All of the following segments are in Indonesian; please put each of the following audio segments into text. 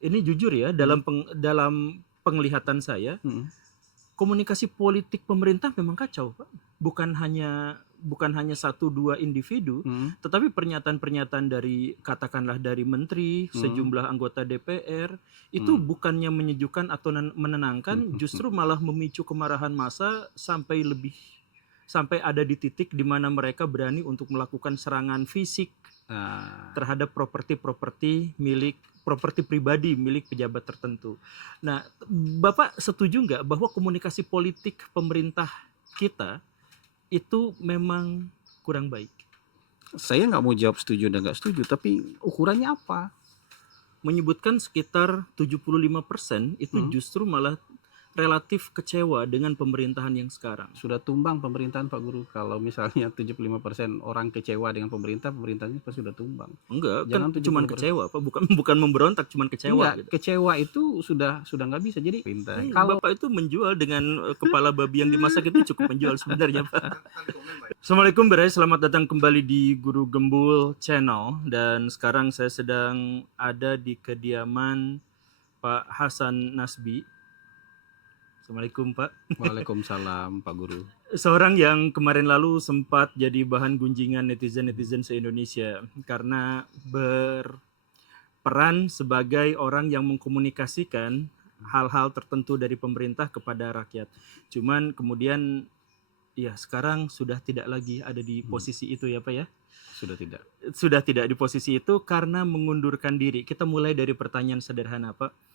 ini jujur ya, dalam penglihatan saya, Hmm. komunikasi politik pemerintah memang kacau, Pak. Bukan hanya satu dua individu, Hmm. tetapi pernyataan-pernyataan dari, katakanlah dari menteri, Hmm. sejumlah anggota DPR, itu bukannya menyejukkan atau menenangkan, justru malah memicu kemarahan massa sampai ada di titik di mana mereka berani untuk melakukan serangan fisik Nah, terhadap properti pribadi milik pejabat tertentu. Nah, Bapak setuju nggak bahwa komunikasi politik pemerintah kita itu memang kurang baik? saya nggak mau jawab setuju dan nggak setuju, tapi ukurannya apa? Menyebutkan sekitar 75% itu justru malah relatif kecewa dengan pemerintahan yang sekarang. Sudah tumbang pemerintahan, Pak Guru. Kalau misalnya 75% orang kecewa dengan pemerintahnya pasti sudah tumbang. Enggak, kan Jangan cuman 70%. kecewa, Pak. Bukan memberontak, cuman kecewa. Enggak, Gitu. kecewa itu sudah nggak bisa. Jadi Kalau Bapak itu menjual dengan kepala babi yang dimasak itu cukup menjual sebenarnya, Pak. Assalamualaikum Berai, selamat datang kembali di Guru Gembul Channel. Dan sekarang saya sedang ada di kediaman Pak Hasan Nasbi. Assalamualaikum Pak. Waalaikumsalam Pak Guru. Seorang yang kemarin lalu sempat jadi bahan gunjingan netizen se-Indonesia karena berperan sebagai orang yang mengkomunikasikan hal-hal tertentu dari pemerintah kepada rakyat. Cuman kemudian ya sekarang sudah tidak lagi ada di posisi itu ya Pak ya. Sudah tidak di posisi itu karena mengundurkan diri. Kita mulai dari pertanyaan sederhana Pak.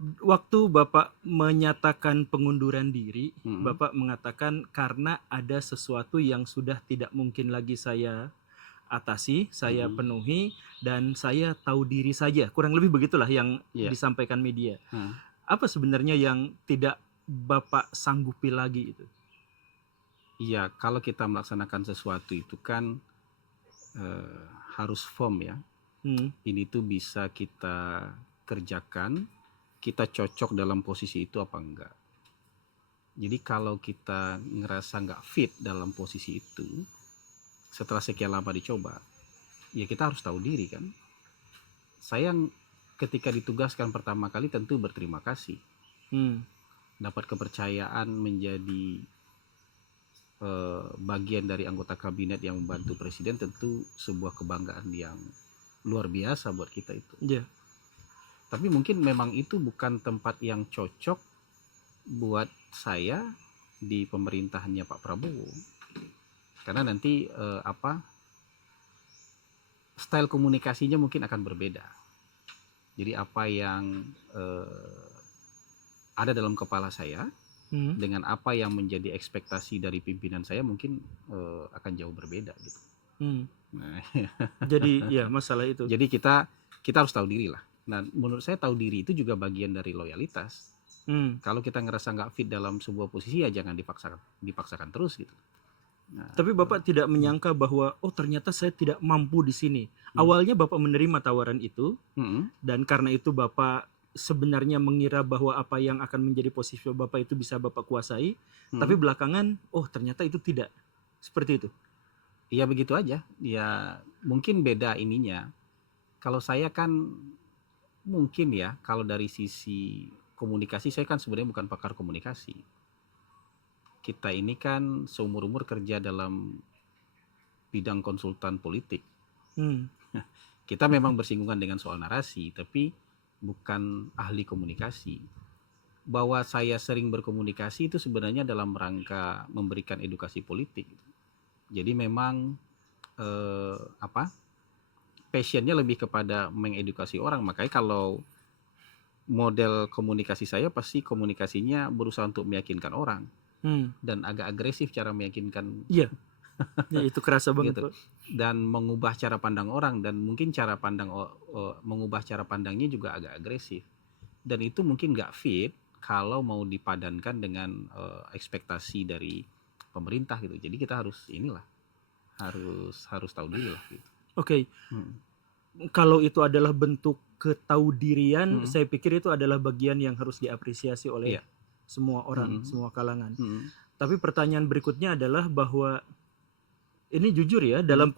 Waktu Bapak menyatakan pengunduran diri, Bapak mengatakan karena ada sesuatu yang sudah tidak mungkin lagi saya atasi, saya penuhi, dan saya tahu diri saja. Kurang lebih begitulah yang disampaikan media. Apa sebenarnya yang tidak Bapak sanggupi lagi itu? Iya, kalau kita melaksanakan sesuatu itu kan harus firm ya. Ini tuh bisa kita kerjakan, kita cocok dalam posisi itu apa enggak. Jadi kalau kita ngerasa nggak fit dalam posisi itu, setelah sekian lama dicoba, ya kita harus tahu diri kan. Saya ketika ditugaskan pertama kali tentu berterima kasih. Dapat kepercayaan menjadi bagian dari anggota kabinet yang membantu presiden tentu sebuah kebanggaan yang luar biasa buat kita itu. Yeah. Tapi mungkin memang itu bukan tempat yang cocok buat saya di pemerintahannya Pak Prabowo. Karena nanti style komunikasinya mungkin akan berbeda. Jadi apa yang ada dalam kepala saya dengan apa yang menjadi ekspektasi dari pimpinan saya mungkin akan jauh berbeda gitu. Nah, jadi ya masalah itu. Jadi kita harus tahu diri lah. Nah, menurut saya tahu diri itu juga bagian dari loyalitas. Kalau kita ngerasa nggak fit dalam sebuah posisi ya jangan dipaksakan terus gitu. Nah, tapi Bapak tidak menyangka bahwa ternyata saya tidak mampu di sini. Awalnya Bapak menerima tawaran itu dan karena itu Bapak sebenarnya mengira bahwa apa yang akan menjadi posisi Bapak itu bisa Bapak kuasai, tapi belakangan ternyata itu tidak. Seperti itu. Iya begitu aja. Ya mungkin beda ininya. Kalau saya kan mungkin ya, kalau dari sisi komunikasi saya kan sebenarnya bukan pakar komunikasi. Kita ini kan seumur-umur kerja dalam bidang konsultan politik. Kita memang bersinggungan dengan soal narasi, tapi bukan ahli komunikasi. Bahwa saya sering berkomunikasi itu sebenarnya dalam rangka memberikan edukasi politik. Jadi memang passionnya lebih kepada mengedukasi orang. Makanya kalau model komunikasi saya pasti komunikasinya berusaha untuk meyakinkan orang dan agak agresif cara meyakinkan. Iya, ya, itu kerasa banget gitu. Dan mengubah cara pandang orang dan mungkin mengubah cara pandangnya juga agak agresif. Dan itu mungkin nggak fit kalau mau dipadankan dengan ekspektasi dari pemerintah gitu. Jadi kita harus harus tahu diri lah gitu. Oke. Kalau itu adalah bentuk ketaudirian, saya pikir itu adalah bagian yang harus diapresiasi oleh semua orang, semua kalangan. Tapi pertanyaan berikutnya adalah bahwa ini jujur ya, dalam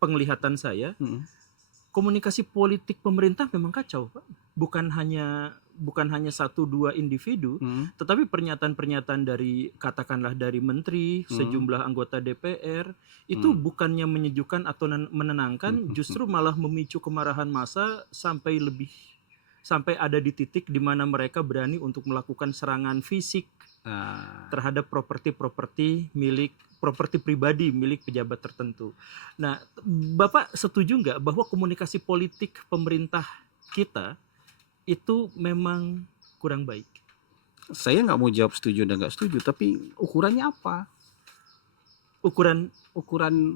penglihatan saya, komunikasi politik pemerintah memang kacau, Pak. bukan hanya satu dua individu, tetapi pernyataan-pernyataan dari katakanlah dari menteri, sejumlah anggota DPR itu bukannya menyejukkan atau menenangkan, justru malah memicu kemarahan massa sampai ada di titik di mana mereka berani untuk melakukan serangan fisik terhadap properti pribadi milik pejabat tertentu. Nah, Bapak setuju nggak bahwa komunikasi politik pemerintah kita itu memang kurang baik? Saya nggak mau jawab setuju dan nggak setuju, tapi ukurannya apa? Ukuran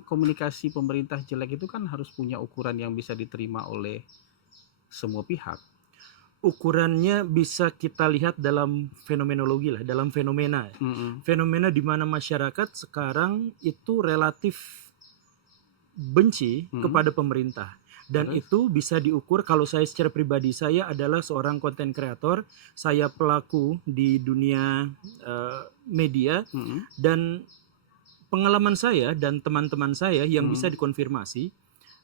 komunikasi pemerintah jelek itu kan harus punya ukuran yang bisa diterima oleh semua pihak. Ukurannya bisa kita lihat dalam fenomenologi lah, dalam fenomena. Fenomena di mana masyarakat sekarang itu relatif benci kepada pemerintah. Dan itu bisa diukur. Kalau saya secara pribadi, saya adalah seorang konten kreator, saya pelaku di dunia media, dan pengalaman saya dan teman-teman saya yang bisa dikonfirmasi,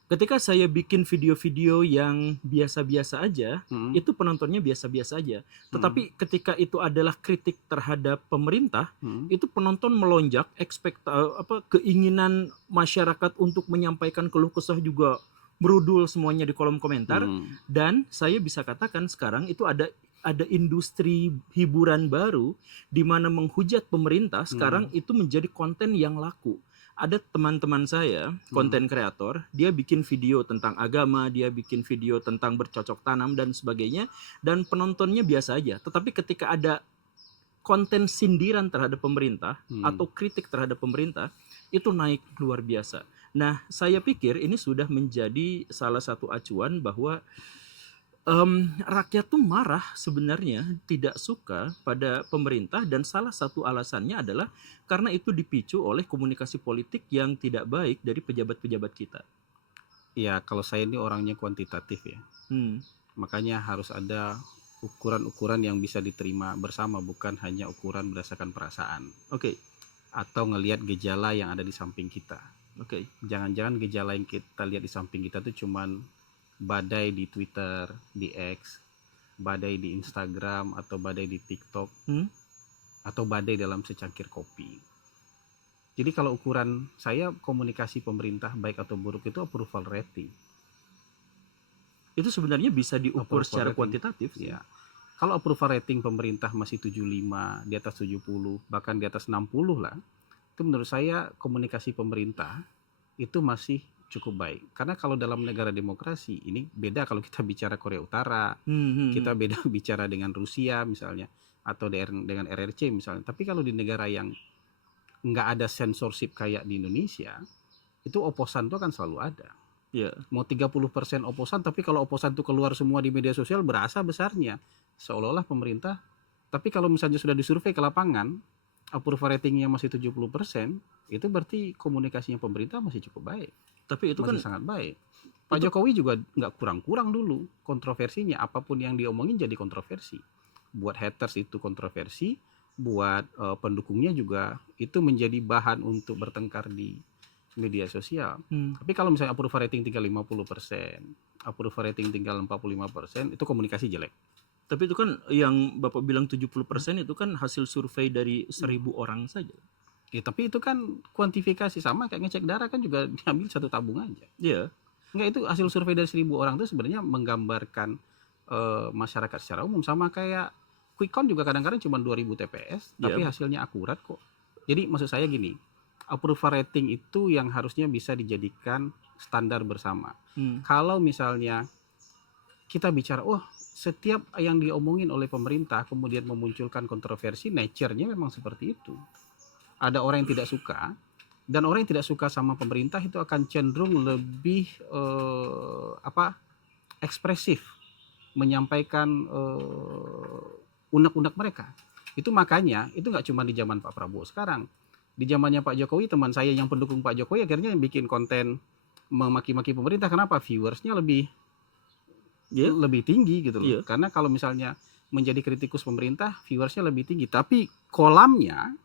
ketika saya bikin video-video yang biasa-biasa aja, itu penontonnya biasa-biasa aja. Tetapi ketika itu adalah kritik terhadap pemerintah, itu penonton melonjak, keinginan masyarakat untuk menyampaikan keluh kesah juga merudul semuanya di kolom komentar. Dan saya bisa katakan sekarang itu ada industri hiburan baru di mana menghujat pemerintah sekarang itu menjadi konten yang laku. Ada teman-teman saya, konten kreator, dia bikin video tentang agama, dia bikin video tentang bercocok tanam dan sebagainya, dan penontonnya biasa aja. Tetapi ketika ada konten sindiran terhadap pemerintah atau kritik terhadap pemerintah, itu naik luar biasa. Nah, saya pikir ini sudah menjadi salah satu acuan bahwa rakyat tuh marah sebenarnya, tidak suka pada pemerintah, dan salah satu alasannya adalah karena itu dipicu oleh komunikasi politik yang tidak baik dari pejabat-pejabat kita. Ya, kalau saya ini orangnya kuantitatif ya. Makanya harus ada ukuran-ukuran yang bisa diterima bersama, bukan hanya ukuran berdasarkan perasaan. Atau ngelihat gejala yang ada di samping kita. Jangan-jangan gejala yang kita lihat di samping kita itu cuman badai di Twitter, di X, badai di Instagram, atau badai di TikTok, atau badai dalam secangkir kopi. Jadi kalau ukuran saya komunikasi pemerintah baik atau buruk itu approval rating. Itu sebenarnya bisa diukur secara kuantitatif ya. Kalau approval rating pemerintah masih 75, di atas 70, bahkan di atas 60 lah, itu menurut saya komunikasi pemerintah itu masih cukup baik. Karena kalau dalam negara demokrasi, ini beda kalau kita bicara Korea Utara, kita beda bicara dengan Rusia misalnya, atau dengan RRC misalnya. Tapi kalau di negara yang nggak ada censorship kayak di Indonesia, itu oposan itu akan selalu ada. Mau 30% oposan, tapi kalau oposan itu keluar semua di media sosial, berasa besarnya. Seolah-olah pemerintah, tapi kalau misalnya sudah disurvei ke lapangan, approval ratingnya masih 70%, itu berarti komunikasinya pemerintah masih cukup baik. Tapi itu masih sangat baik. Pak Jokowi juga nggak kurang-kurang dulu kontroversinya, apapun yang diomongin jadi kontroversi. Buat haters itu kontroversi, buat pendukungnya juga itu menjadi bahan untuk bertengkar di media sosial. Tapi kalau misalnya approval rating tinggal 50%, approval rating tinggal 45%, itu komunikasi jelek. Tapi itu kan yang Bapak bilang 70% itu kan hasil survei dari 1.000 orang saja. Ya, tapi itu kan kuantifikasi, sama kayak ngecek darah kan juga diambil satu tabung aja. Enggak, itu hasil survei dari 1.000 orang itu sebenarnya menggambarkan masyarakat secara umum. Sama kayak quick count juga kadang-kadang cuma 2.000 TPS, tapi hasilnya akurat kok. Jadi maksud saya gini, approval rating itu yang harusnya bisa dijadikan standar bersama. Kalau misalnya kita bicara, setiap yang diomongin oleh pemerintah kemudian memunculkan kontroversi, nature-nya memang seperti itu. Ada orang yang tidak suka, dan orang yang tidak suka sama pemerintah itu akan cenderung lebih ekspresif menyampaikan unek-unek mereka. Itu makanya itu nggak cuma di zaman Pak Prabowo sekarang. Di zamannya Pak Jokowi, teman saya yang pendukung Pak Jokowi akhirnya bikin konten memaki-maki pemerintah. Kenapa? Viewersnya lebih tinggi gitu loh. Karena kalau misalnya menjadi kritikus pemerintah, viewersnya lebih tinggi. Tapi kolamnya,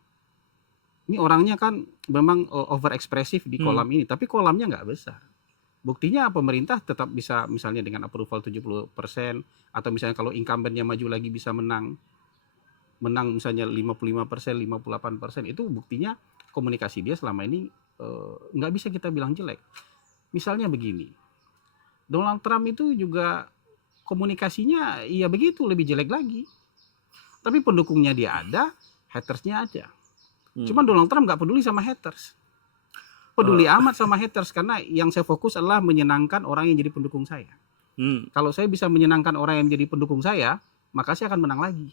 ini orangnya kan memang over ekspresif di kolam ini, tapi kolamnya nggak besar. Buktinya pemerintah tetap bisa misalnya dengan approval 70%, atau misalnya kalau incumbent-nya maju lagi bisa menang menang misalnya 55%, 58%, itu buktinya komunikasi dia selama ini nggak bisa kita bilang jelek. Misalnya begini, Donald Trump itu juga komunikasinya ya begitu, lebih jelek lagi. Tapi pendukungnya dia ada, hatersnya ada. Cuman Donald Trump nggak peduli sama haters. Peduli amat sama haters, karena yang saya fokus adalah menyenangkan orang yang jadi pendukung saya. Kalau saya bisa menyenangkan orang yang jadi pendukung saya, maka saya akan menang lagi.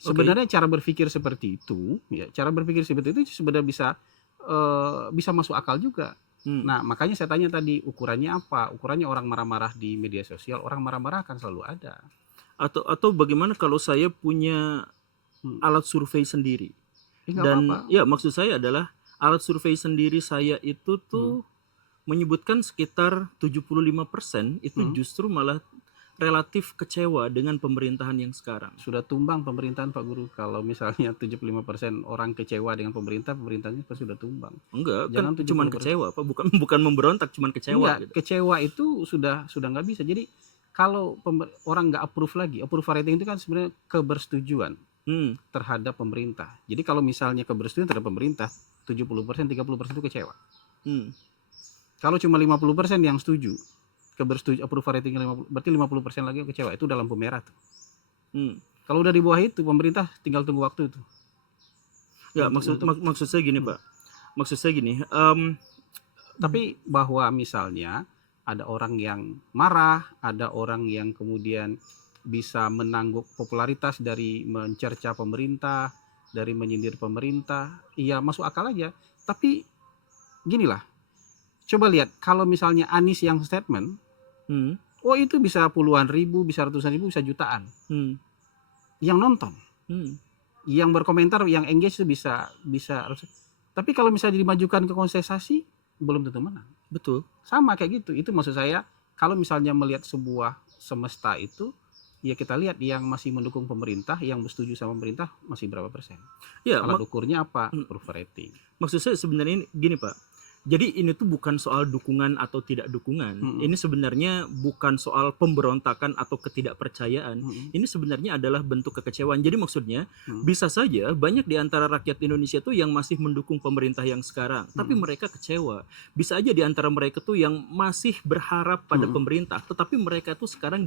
Sebenarnya cara berpikir seperti itu, ya, cara berpikir seperti itu sebenarnya bisa masuk akal juga. Nah, makanya saya tanya tadi, ukurannya apa? Ukurannya orang marah-marah di media sosial, orang marah-marah akan selalu ada. Atau bagaimana kalau saya punya alat survei sendiri? Dan apa-apa. ya, maksud saya adalah alat survei sendiri saya itu tuh menyebutkan sekitar 75% itu justru malah relatif kecewa dengan pemerintahan yang sekarang. Sudah tumbang pemerintahan, Pak Guru. Kalau misalnya 75% orang kecewa dengan pemerintahannya pasti sudah tumbang. Enggak, Jangan kan cuman kecewa, Pak. Bukan memberontak, cuman kecewa. Enggak, gitu. Kecewa itu sudah nggak bisa. Jadi kalau orang nggak approve lagi, approval rating itu kan sebenarnya kebersetujuan terhadap pemerintah. Jadi kalau misalnya kebersetujuan terhadap pemerintah 70%, 30% itu kecewa. Kalau cuma 50% yang setuju, kebersetujuan approval ratingnya 50, berarti 50% lagi yang kecewa. Itu dalam lampu merah tuh. Kalau udah di bawah itu, pemerintah tinggal tunggu waktu tuh. Ya, maksud saya gini, Pak. Maksud saya gini, tapi bahwa misalnya ada orang yang marah, ada orang yang kemudian bisa menangguk popularitas dari mencerca pemerintah, dari menyindir pemerintah, iya masuk akal aja. Tapi ginilah, coba lihat kalau misalnya Anies yang statement, oh itu bisa puluhan ribu, bisa ratusan ribu, bisa jutaan yang nonton, yang berkomentar, yang engage itu bisa. Tapi kalau misalnya dimajukan ke kontestasi, belum tentu menang. Betul. Sama kayak gitu. Itu maksud saya, kalau misalnya melihat sebuah semesta itu, ya kita lihat yang masih mendukung pemerintah, yang setuju sama pemerintah masih berapa persen. Ya, alat ukurnya apa? Approval rating. Maksud saya sebenarnya ini gini, Pak. Jadi ini tuh bukan soal dukungan atau tidak dukungan. Ini sebenarnya bukan soal pemberontakan atau ketidakpercayaan. Ini sebenarnya adalah bentuk kekecewaan. Jadi maksudnya bisa saja banyak di antara rakyat Indonesia tuh yang masih mendukung pemerintah yang sekarang, tapi mereka kecewa. Bisa aja di antara mereka tuh yang masih berharap pada pemerintah, tetapi mereka tuh sekarang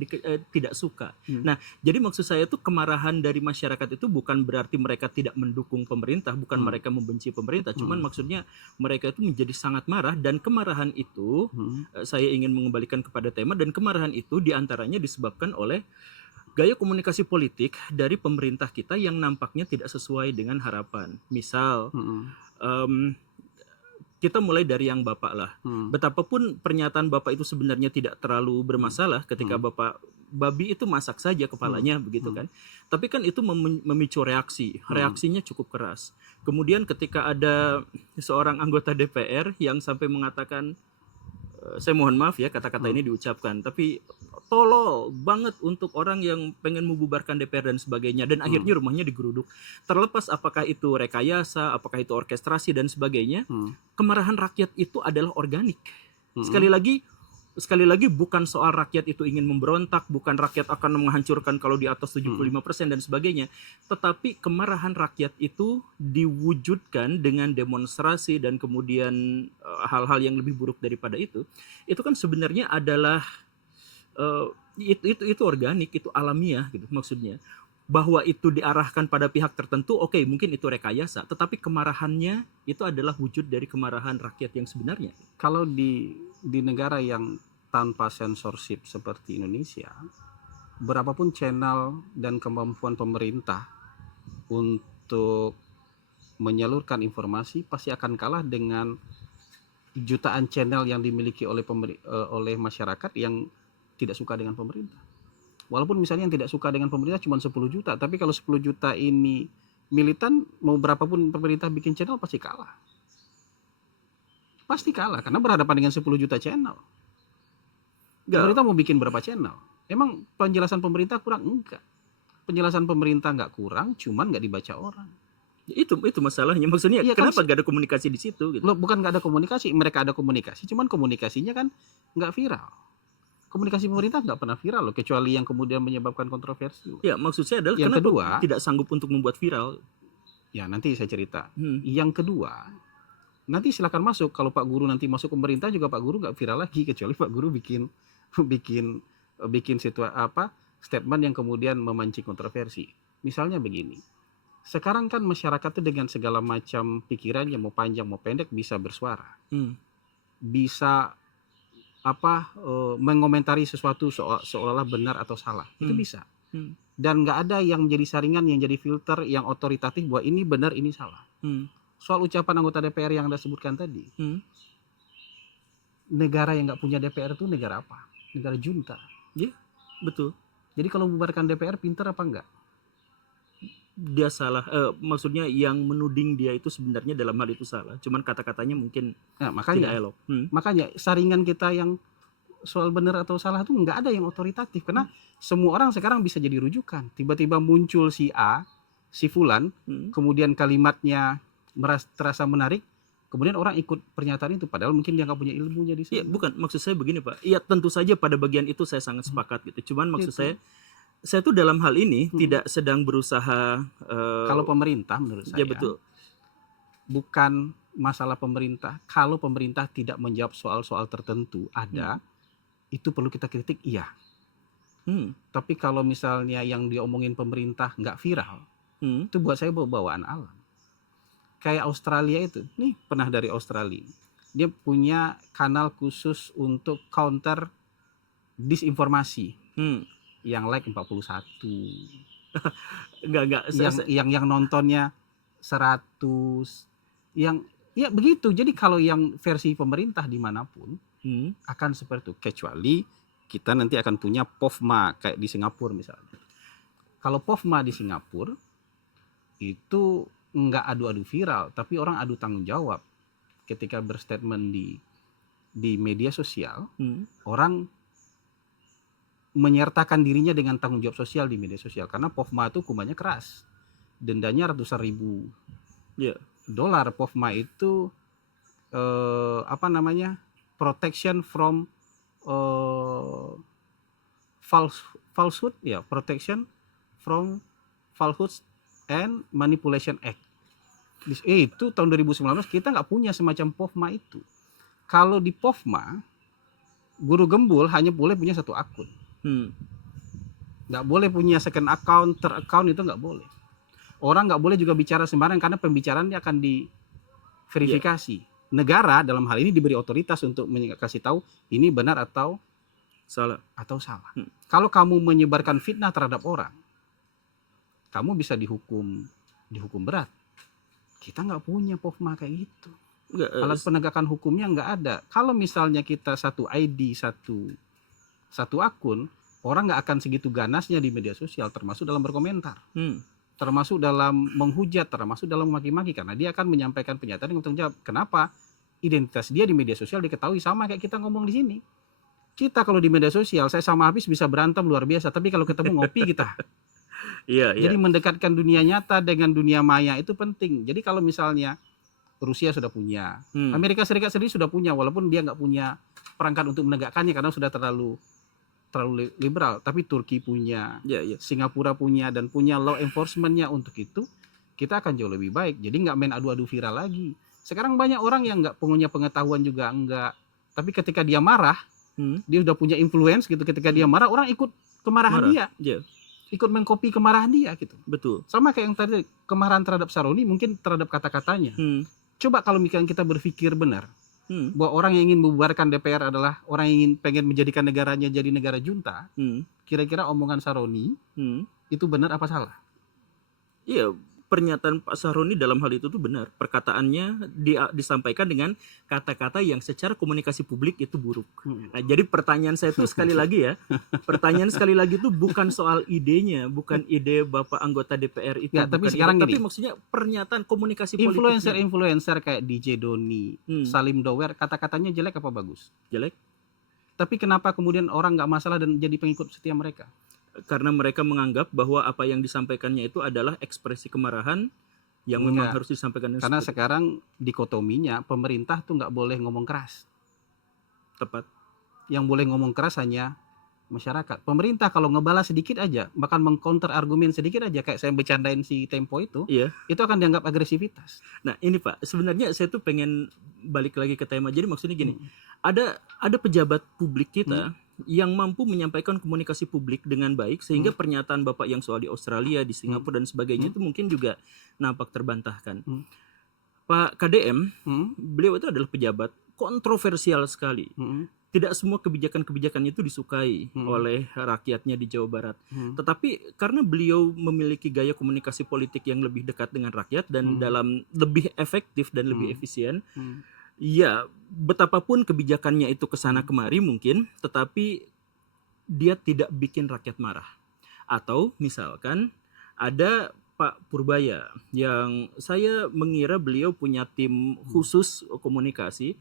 tidak suka. Nah, jadi maksud saya tuh kemarahan dari masyarakat itu bukan berarti mereka tidak mendukung pemerintah, bukan mereka membenci pemerintah, cuman maksudnya mereka itu menjadi sangat marah, dan kemarahan itu saya ingin mengembalikan kepada tema, dan kemarahan itu diantaranya disebabkan oleh gaya komunikasi politik dari pemerintah kita yang nampaknya tidak sesuai dengan harapan. Misal kita mulai dari yang Bapak lah. Betapapun pernyataan Bapak itu sebenarnya tidak terlalu bermasalah ketika Bapak babi itu masak saja kepalanya begitu kan. Tapi kan itu memicu reaksi. Reaksinya cukup keras. Kemudian ketika ada seorang anggota DPR yang sampai mengatakan, saya mohon maaf ya kata-kata ini diucapkan, tapi tolol banget untuk orang yang pengen membubarkan DPR dan sebagainya, dan akhirnya rumahnya digeruduk. Terlepas apakah itu rekayasa, apakah itu orkestrasi dan sebagainya, kemarahan rakyat itu adalah organik. Sekali lagi bukan soal rakyat itu ingin memberontak, bukan rakyat akan menghancurkan kalau di atas 75% dan sebagainya, tetapi kemarahan rakyat itu diwujudkan dengan demonstrasi dan kemudian hal-hal yang lebih buruk daripada itu kan sebenarnya adalah itu organik, itu alamiah gitu maksudnya. Bahwa itu diarahkan pada pihak tertentu, oke, mungkin itu rekayasa, tetapi kemarahannya itu adalah wujud dari kemarahan rakyat yang sebenarnya. Kalau di negara yang tanpa censorship seperti Indonesia, berapapun channel dan kemampuan pemerintah untuk menyalurkan informasi pasti akan kalah dengan jutaan channel yang dimiliki oleh masyarakat yang tidak suka dengan pemerintah. Walaupun misalnya yang tidak suka dengan pemerintah cuma 10 juta, tapi kalau 10 juta ini militan, mau berapapun pemerintah bikin channel pasti kalah. Pasti kalah, karena berhadapan dengan 10 juta channel. Pemerintah mau bikin berapa channel? Emang penjelasan pemerintah kurang? Enggak. Penjelasan pemerintah nggak kurang, cuman nggak dibaca orang. Itu masalahnya. Maksudnya Iya kan, kenapa gak ada komunikasi di situ gitu? loh, bukan nggak ada komunikasi, mereka ada komunikasi, cuman komunikasinya kan nggak viral. Komunikasi pemerintah nggak pernah viral loh, kecuali yang kemudian menyebabkan kontroversi. Ya, maksud saya adalah Yang kenapa kedua, tidak sanggup untuk membuat viral? ya nanti saya cerita. Hmm. Yang kedua, nanti silakan masuk. Kalau Pak Guru nanti masuk pemerintah juga Pak Guru nggak viral lagi, kecuali Pak Guru bikin statement yang kemudian memancing kontroversi. Misalnya begini, sekarang kan masyarakat itu dengan segala macam pikirannya, mau panjang mau pendek, bisa bersuara, bisa mengomentari sesuatu seolah-olah benar atau salah, itu bisa. Dan nggak ada yang jadi saringan, yang jadi filter, yang otoritatif bahwa ini benar, ini salah. Soal ucapan anggota DPR yang Anda sebutkan tadi, negara yang nggak punya DPR itu negara apa? Negara junta. Iya, betul. Jadi kalau membubarkan DPR, pintar apa enggak? Dia salah. Maksudnya yang menuding dia itu sebenarnya dalam hal itu salah. Cuman kata-katanya mungkin Nah, tidak elok. makanya saringan kita yang soal benar atau salah itu nggak ada yang otoritatif, karena semua orang sekarang bisa jadi rujukan. Tiba-tiba muncul si A, si Fulan, kemudian kalimatnya terasa menarik, kemudian orang ikut pernyataan itu, padahal mungkin dia nggak punya ilmunya di sana. Iya, bukan, maksud saya begini Pak. Iya, tentu saja pada bagian itu saya sangat sepakat gitu. Cuman maksud saya tuh dalam hal ini tidak sedang berusaha. Kalau pemerintah menurut saya, ya betul, bukan masalah pemerintah. Kalau pemerintah tidak menjawab soal-soal tertentu itu perlu kita kritik, iya. Tapi kalau misalnya yang diomongin pemerintah nggak viral, itu buat saya bawaan alam. Kayak Australia itu, nih pernah dari Australia, dia punya kanal khusus untuk counter disinformasi, yang like 41, enggak, yang nontonnya 100, yang ya begitu. Jadi kalau yang versi pemerintah dimanapun akan seperti itu, kecuali kita nanti akan punya POVMA kayak di Singapura misalnya. Kalau POVMA di Singapura itu nggak adu-adu viral, tapi orang adu tanggung jawab. Ketika berstatement di media sosial, orang menyertakan dirinya dengan tanggung jawab sosial di media sosial, karena POVMA itu hukumannya keras, dendanya ratusan ribu dolar. POVMA itu protection from falsehood, ya, protection from falsehoods and manipulation act. Itu tahun 2019 kita nggak punya semacam POVMA itu. Kalau di POVMA, guru gembul hanya boleh punya satu akun, nggak boleh punya second account, third account, itu nggak boleh. Orang nggak boleh juga bicara sembarangan, karena pembicaraannya akan diverifikasi. Negara dalam hal ini diberi otoritas untuk kasih tahu ini benar atau salah. Kalau kamu menyebarkan fitnah terhadap orang, kamu bisa dihukum berat. Kita nggak punya POVMA kayak gitu. Alat penegakan hukumnya nggak ada. Kalau misalnya kita satu ID, satu akun, orang nggak akan segitu ganasnya di media sosial, termasuk dalam berkomentar, termasuk dalam menghujat, termasuk dalam memaki-maki, karena dia akan menyampaikan pernyataan yang bertanggung jawab. Kenapa? Identitas dia di media sosial diketahui, sama kayak kita ngomong di sini. Kita kalau di media sosial, saya sama Hafiz bisa berantem luar biasa, tapi kalau ketemu ngopi kita. Jadi mendekatkan dunia nyata dengan dunia maya itu penting. Jadi kalau misalnya Rusia sudah punya, Amerika Serikat sendiri sudah punya, walaupun dia nggak punya perangkat untuk menegakkannya karena sudah terlalu liberal, tapi Turki punya, Singapura punya, dan punya law enforcement-nya untuk itu, kita akan jauh lebih baik. Jadi nggak main adu-adu viral lagi. Sekarang banyak orang yang nggak punya pengetahuan juga enggak, tapi ketika dia marah, dia udah punya influence gitu. Ketika dia marah, orang ikut kemarahan dia, ikut mengcopy kemarahan dia gitu. Betul. Sama kayak yang tadi, kemarahan terhadap Saroni mungkin terhadap kata-katanya. Coba kalau misalnya kita berpikir benar, bahwa orang yang ingin membubarkan DPR adalah orang yang pengen menjadikan negaranya jadi negara junta, kira-kira omongan Saroni itu benar apa salah? Iya, pernyataan Pak Sahroni dalam hal itu tuh benar. Perkataannya disampaikan dengan kata-kata yang secara komunikasi publik itu buruk. Nah, jadi pertanyaan saya tuh sekali lagi itu bukan soal idenya, bukan ide Bapak anggota DPR itu. Ya, tapi sekarang tapi maksudnya pernyataan komunikasi politik. Influencer kayak DJ Doni, Salim Dower, kata-katanya jelek apa bagus? Jelek. Tapi kenapa kemudian orang nggak masalah dan jadi pengikut setia mereka? Karena mereka menganggap bahwa apa yang disampaikannya itu adalah ekspresi kemarahan yang memang Enggak. harus disampaikan dengan Karena sekarang dikotominya pemerintah tuh nggak boleh ngomong keras. tepat. Yang boleh ngomong keras hanya masyarakat. Pemerintah kalau ngebalas sedikit aja, bahkan mengcounter argumen sedikit aja, kayak saya bercandain si Tempo itu Iya. akan dianggap agresivitas. Nah ini Pak, sebenarnya saya tuh pengen balik lagi ke tema. Jadi maksudnya gini, Hmm. ada pejabat publik kita yang mampu menyampaikan komunikasi publik dengan baik sehingga pernyataan Bapak yang soal di Australia, di Singapura dan sebagainya itu mungkin juga nampak terbantahkan. Pak KDM, beliau itu adalah pejabat kontroversial sekali. Tidak semua kebijakan-kebijakan itu disukai oleh rakyatnya di Jawa Barat. Tetapi karena beliau memiliki gaya komunikasi politik yang lebih dekat dengan rakyat dan dalam lebih efektif dan lebih efisien, ya betapapun kebijakannya itu kesana kemari mungkin, tetapi dia tidak bikin rakyat marah. Atau misalkan ada Pak Purbaya yang saya mengira beliau punya tim khusus komunikasi,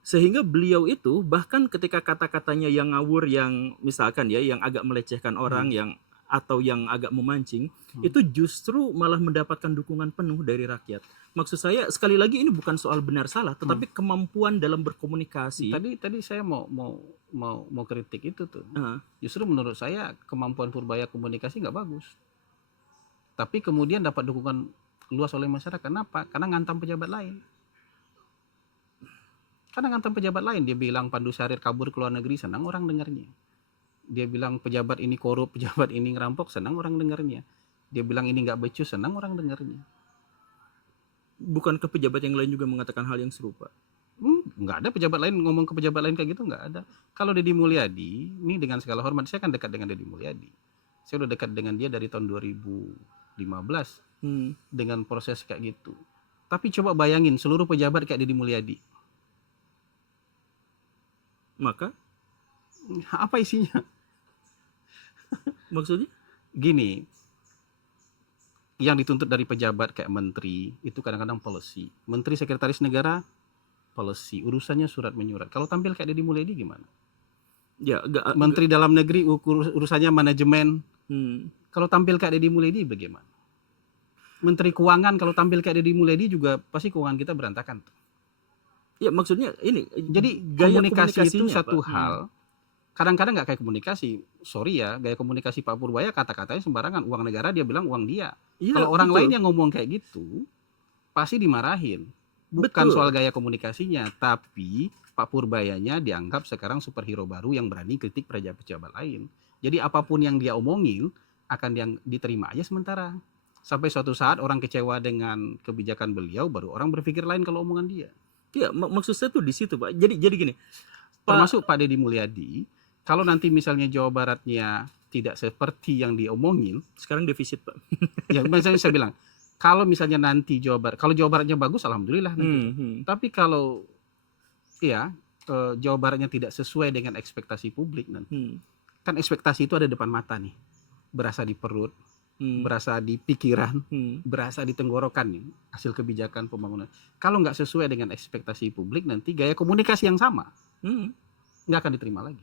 sehingga beliau itu bahkan ketika kata-katanya yang ngawur, yang misalkan ya yang agak melecehkan orang, yang atau yang agak memancing, itu justru malah mendapatkan dukungan penuh dari rakyat. Maksud saya sekali lagi ini bukan soal benar salah, tetapi kemampuan dalam berkomunikasi. Tadi saya mau kritik itu tuh. Justru menurut saya kemampuan Purbaya komunikasi nggak bagus. Tapi kemudian dapat dukungan luas oleh masyarakat. Kenapa? Karena ngantam pejabat lain. Dia bilang Pandu Syahrir kabur ke luar negeri, senang orang dengarnya. Dia bilang pejabat ini korup, pejabat ini ngerampok, senang orang dengarnya. Dia bilang ini nggak becus, senang orang dengarnya. Bukankah pejabat yang lain juga mengatakan hal yang serupa? Nggak ada pejabat lain ngomong ke pejabat lain kayak gitu, nggak ada. Kalau Deddy Mulyadi, ini dengan segala hormat, saya kan dekat dengan Deddy Mulyadi. Saya udah dekat dengan dia dari tahun 2015 dengan proses kayak gitu. Tapi coba bayangin seluruh pejabat kayak Deddy Mulyadi. Maka apa isinya? maksudnya? Gini, yang dituntut dari pejabat kayak menteri itu kadang-kadang policy. Menteri sekretaris negara policy, urusannya surat menyurat. Kalau tampil kayak Deddy Mulyadi gimana? Ya, Menteri dalam negeri urusannya manajemen. Kalau tampil kayak Deddy Mulyadi bagaimana? Menteri keuangan kalau tampil kayak Deddy Mulyadi juga pasti keuangan kita berantakan. Ya maksudnya ini. Jadi gaya komunikasi itu satu Pak. hal. Kadang-kadang nggak kayak komunikasi. Sorry ya, gaya komunikasi Pak Purbaya kata-katanya sembarangan. Uang negara dia bilang uang dia. Ya, kalau orang betul. lain yang ngomong kayak gitu, pasti dimarahin. Bukan Betul. soal gaya komunikasinya, tapi Pak Purbayanya dianggap sekarang superhero baru yang berani kritik pejabat-pejabat lain. Jadi apapun yang dia omongin akan diterima aja sementara. Sampai suatu saat orang kecewa dengan kebijakan beliau, baru orang berpikir lain kalau omongan dia. Ya, maksud saya tuh di situ Pak. Jadi gini. Termasuk Pak Deddy Mulyadi, kalau nanti misalnya Jawa Baratnya tidak seperti yang diomongin, sekarang defisit Pak. Ya misalnya saya bilang, kalau misalnya nanti kalau Jawa Baratnya bagus, alhamdulillah nanti. Tapi kalau Jawa Baratnya tidak sesuai dengan ekspektasi publik nanti, kan ekspektasi itu ada depan mata nih, berasa di perut, berasa di pikiran, berasa di tenggorokan nih hasil kebijakan pembangunan. Kalau nggak sesuai dengan ekspektasi publik nanti gaya komunikasi yang sama nggak akan diterima lagi.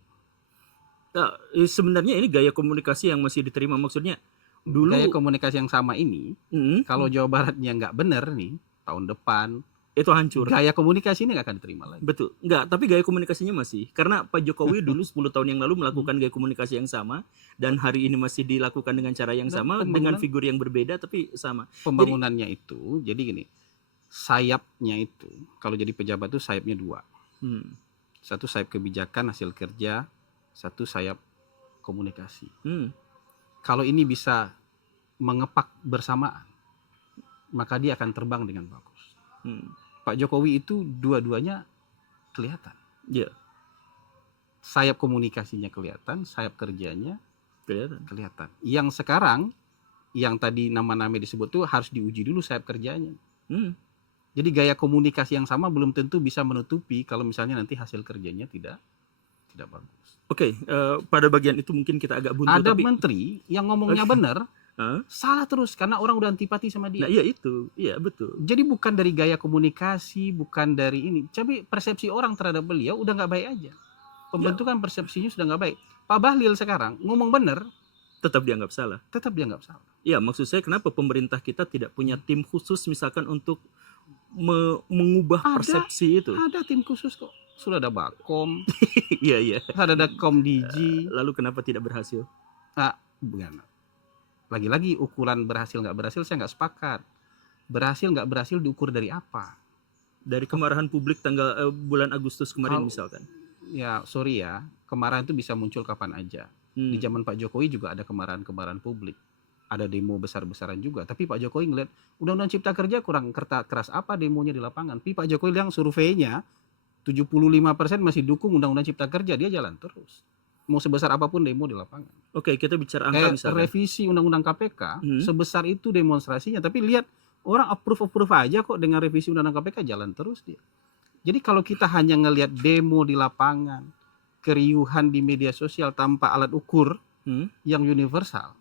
Nah, sebenarnya ini gaya komunikasi yang masih diterima, maksudnya dulu gaya komunikasi yang sama ini kalau Jawa Baratnya nggak benar nih tahun depan itu hancur. Gaya komunikasi ini nggak akan diterima lagi. Betul. Nggak, tapi gaya komunikasinya masih. Karena Pak Jokowi dulu 10 tahun yang lalu melakukan gaya komunikasi yang sama dan hari ini masih dilakukan dengan cara yang sama dengan figur yang berbeda tapi sama. Pembangunannya itu jadi gini, sayapnya itu kalau jadi pejabat itu sayapnya dua. Satu sayap kebijakan hasil kerja, satu sayap komunikasi. Kalau ini bisa mengepak bersamaan, maka dia akan terbang dengan bagus. Pak Jokowi itu dua-duanya kelihatan. Iya. Sayap komunikasinya kelihatan, sayap kerjanya kelihatan. Yang sekarang, yang tadi nama-nama disebut tuh harus diuji dulu sayap kerjanya. Jadi gaya komunikasi yang sama belum tentu bisa menutupi kalau misalnya nanti hasil kerjanya tidak bagus. Oke, pada bagian itu mungkin kita agak buntu. Ada menteri yang ngomongnya benar, salah terus karena orang udah antipati sama dia. Nah, iya itu. Iya, betul. Jadi bukan dari gaya komunikasi, bukan dari ini. Tapi persepsi orang terhadap beliau udah nggak baik aja. Pembentukan persepsinya sudah nggak baik. Pak Bahlil sekarang ngomong benar, tetap dianggap salah. Ya, maksud saya kenapa pemerintah kita tidak punya tim khusus misalkan untuk mengubah Ada, persepsi itu? ada tim khusus kok. Sudah ada Bakom, Iya, iya. sudah ada Komdigi. Lalu kenapa tidak berhasil? Nah, bukan. Lagi-lagi ukuran berhasil nggak berhasil saya nggak sepakat. Berhasil nggak berhasil diukur dari apa? Dari kemarahan publik tanggal bulan Agustus kemarin Kalau- misalkan. Ya, sorry ya, kemarahan itu bisa muncul kapan aja. Di Hmm. zaman Pak Jokowi juga ada kemarahan-kemarahan publik. Ada demo besar-besaran juga. Tapi Pak Jokowi ngeliat Undang-Undang Cipta Kerja kurang keras apa demonya di lapangan. Tapi Pak Jokowi yang surveinya 75% masih dukung Undang-Undang Cipta Kerja, dia jalan terus. Mau sebesar apapun demo di lapangan. Oke, kita bicara angka Kayak misalkan. revisi Undang-Undang KPK, Hmm. sebesar itu demonstrasinya. Tapi lihat orang approve aja kok dengan revisi Undang-Undang KPK, jalan terus dia. Jadi kalau kita hanya ngelihat demo di lapangan, keriuhan di media sosial tanpa alat ukur Hmm. yang universal,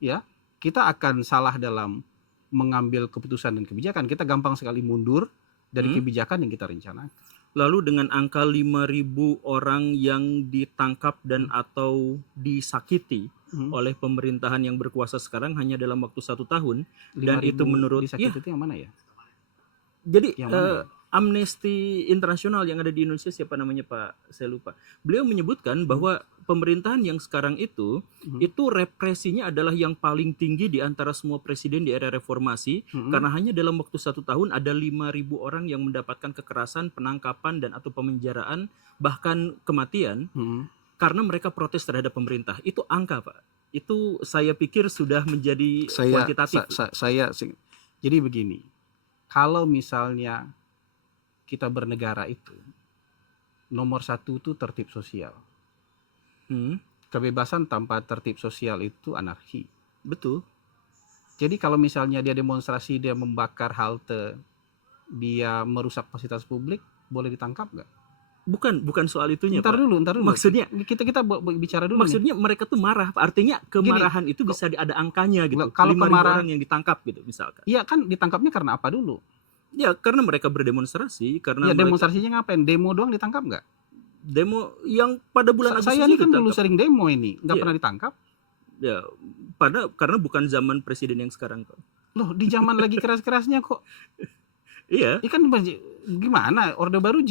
ya kita akan salah dalam mengambil keputusan dan kebijakan. Kita gampang sekali mundur dari Hmm. kebijakan yang kita rencanakan. Lalu dengan angka 5.000 orang yang ditangkap dan atau disakiti oleh pemerintahan yang berkuasa sekarang hanya dalam waktu 1 tahun, dan 5.000 itu menurut disakiti itu yang mana ya? Jadi Yang mana ya? Amnesty Internasional yang ada di Indonesia, siapa namanya Pak? Saya lupa. Beliau menyebutkan bahwa pemerintahan yang sekarang itu represinya adalah yang paling tinggi di antara semua presiden di era reformasi, karena hanya dalam waktu 1 tahun ada 5.000 orang yang mendapatkan kekerasan, penangkapan dan atau pemenjaraan, bahkan kematian karena mereka protes terhadap pemerintah. Itu angka, Pak. Itu saya pikir sudah menjadi kuantitatif. Jadi begini, kalau misalnya kita bernegara itu nomor 1 itu tertib sosial. Kebebasan tanpa tertib sosial itu anarki. Betul. Jadi kalau misalnya dia demonstrasi, dia membakar halte, dia merusak fasilitas publik, boleh ditangkap nggak? Bukan soal itunya, Ntar Pak. dulu. Maksudnya kita bicara dulu. Maksudnya mereka tuh marah. Artinya kemarahan itu bisa ada angkanya gitu. Kalau 5.000 kemarahan- orang yang ditangkap gitu misalkan. Iya kan, ditangkapnya karena apa dulu? Ya karena mereka berdemonstrasi, karena Ya mereka demonstrasinya ngapain? Demo doang ditangkap nggak? demo yang pada bulan Agustus Saya ini itu kan dulu ditangkap. sering demo ini, nggak Iya. pernah ditangkap. Ya, karena bukan zaman presiden yang sekarang, Pak. Loh, di zaman lagi keras-kerasnya kok. Iya, Ikan gimana? Orde Baru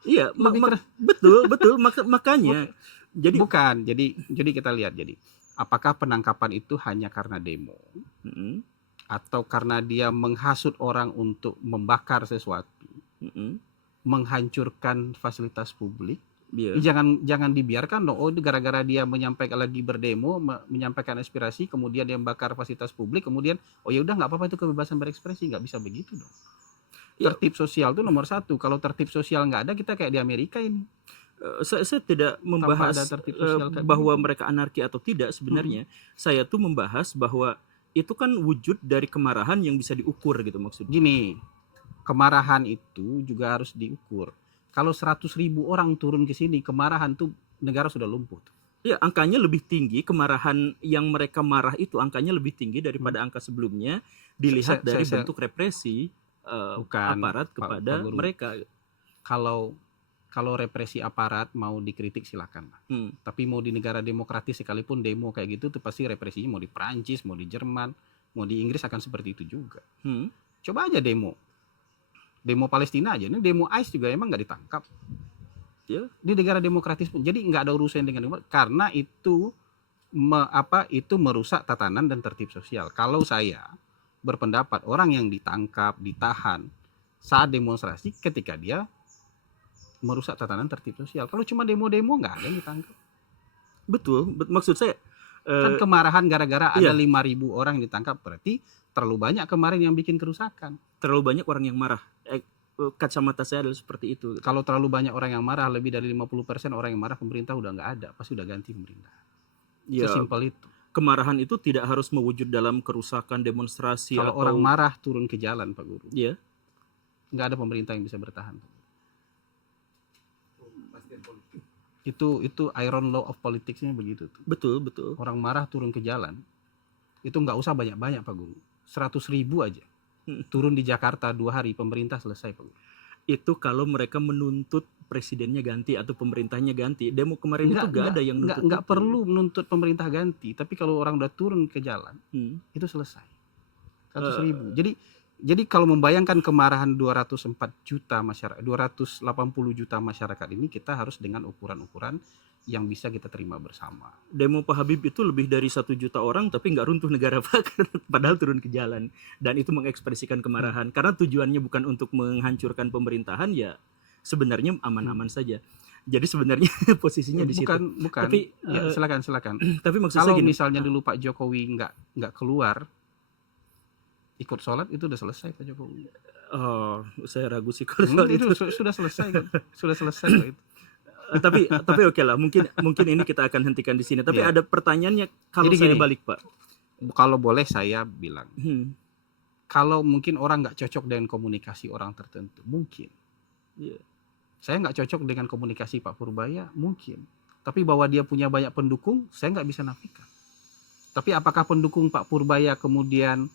iya, Lebih keras. betul. Makanya, jadi bukan. Jadi kita lihat, jadi apakah penangkapan itu hanya karena demo Mm-mm, atau karena dia menghasut orang untuk membakar sesuatu, mm-mm, menghancurkan fasilitas publik? iya. Jangan dibiarkan dong. Oh, itu gara-gara dia menyampaikan lagi berdemo, menyampaikan aspirasi, kemudian dia membakar fasilitas publik, kemudian oh ya udah nggak apa-apa, itu kebebasan berekspresi. Nggak bisa begitu dong. Ya. Tertib sosial itu nomor 1. Kalau tertib sosial nggak ada, kita kayak di Amerika ini. Saya tidak membahas ada tertib sosial kayak bahwa begitu. mereka anarki atau tidak sebenarnya. Saya tuh membahas bahwa itu kan wujud dari kemarahan yang bisa diukur gitu maksudnya. Gini, kemarahan itu juga harus diukur. Kalau 100.000 orang turun ke sini, kemarahan tuh negara sudah lumpuh. Ya, angkanya lebih tinggi, kemarahan yang mereka marah itu angkanya lebih tinggi daripada angka sebelumnya dilihat dari bentuk represi Bukan, aparat Pak kepada Guru. mereka. Kalau represi aparat mau dikritik silakan. Tapi mau di negara demokratis sekalipun demo kayak gitu tuh pasti represinya mau di Perancis, mau di Jerman, mau di Inggris akan seperti itu juga. Coba aja demo Palestina aja, ini demo ICE juga emang nggak ditangkap. Ya. Di negara demokratis pun, jadi nggak ada urusan dengan demokrasi karena itu itu merusak tatanan dan tertib sosial. Kalau saya berpendapat orang yang ditangkap, ditahan saat demonstrasi ketika dia merusak tatanan tertib sosial. Kalau cuma demo-demo nggak ada yang ditangkap. Betul, maksud saya Kan kemarahan gara-gara iya. ada 5.000 orang yang ditangkap, berarti terlalu banyak kemarin yang bikin kerusakan. terlalu banyak orang yang marah. Kacamata saya adalah seperti itu. Kalau terlalu banyak orang yang marah, lebih dari 50% orang yang marah, pemerintah udah nggak ada, pasti udah ganti pemerintah. Ya, Sesimpel itu. kemarahan itu tidak harus mewujud dalam kerusakan demonstrasi Kalau atau orang marah turun ke jalan, Pak Guru, ya. nggak ada pemerintah yang bisa bertahan. Itu iron law of politicsnya begitu tuh. Betul. Orang marah turun ke jalan, itu nggak usah banyak-banyak Pak Guru, 100.000 aja turun di Jakarta 2 hari, pemerintah selesai Pak Guru. Itu kalau mereka menuntut presidennya ganti atau pemerintahnya ganti. Demo kemarin itu gak ada yang nuntut nggak itu. perlu menuntut pemerintah ganti, tapi kalau orang udah turun ke jalan itu selesai. 100.000. Jadi kalau membayangkan kemarahan 204 juta masyarakat, 280 juta masyarakat ini, kita harus dengan ukuran-ukuran yang bisa kita terima bersama. Demo Pak Habib itu lebih dari 1 juta orang tapi nggak runtuh negara Pak, padahal turun ke jalan, dan itu mengekspresikan kemarahan karena tujuannya bukan untuk menghancurkan pemerintahan, ya sebenarnya aman-aman saja. Jadi sebenarnya posisinya di situ. Bukan. Tapi Ya, silakan. tapi maksud Kalau saya gini, misalnya dulu Pak Jokowi nggak keluar ikut sholat, itu udah selesai Pak Jokowi. oh, saya ragu sih kalau soal Itu itu. sudah selesai kok. Sudah selesai kok itu. tapi oke lah, mungkin ini kita akan hentikan di sini. Tapi Iya. ada pertanyaannya, kalau Jadi saya gini. balik Pak. Kalau boleh saya bilang, Hmm, kalau mungkin orang nggak cocok dengan komunikasi orang tertentu, mungkin. iya. Saya nggak cocok dengan komunikasi Pak Purbaya, mungkin. Tapi bahwa dia punya banyak pendukung, saya nggak bisa nafikan. Tapi apakah pendukung Pak Purbaya kemudian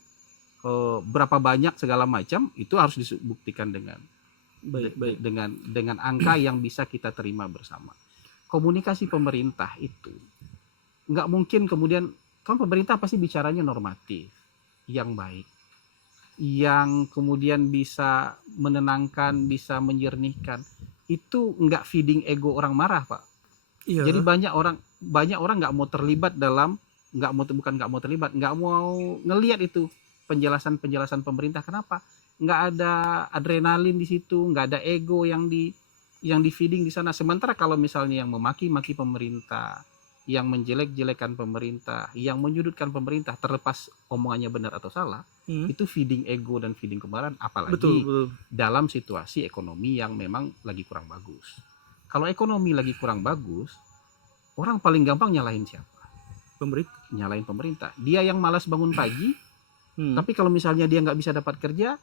berapa banyak segala macam, itu harus dibuktikan dengan Baik. dengan angka yang bisa kita terima bersama. Komunikasi pemerintah itu nggak mungkin kemudian, kan pemerintah pasti bicaranya normatif, yang baik, yang kemudian bisa menenangkan, bisa menyernihkan. Itu nggak feeding ego orang marah, Pak. Iya. Jadi banyak orang nggak mau terlibat dalam, nggak mau ngelihat itu penjelasan pemerintah. Kenapa? Nggak ada adrenalin di situ, nggak ada ego yang di feeding di sana. Sementara kalau misalnya yang memaki-maki pemerintah, yang menjelek-jelekan pemerintah, yang menyudutkan pemerintah, terlepas omongannya benar atau salah, itu feeding ego dan feeding kemarahan, apalagi Betul. dalam situasi ekonomi yang memang lagi kurang bagus. Kalau ekonomi lagi kurang bagus, orang paling gampang nyalahin siapa? Pemerintah. Nyalahin pemerintah. Dia yang malas bangun pagi, Hmm, tapi kalau misalnya dia nggak bisa dapat kerja,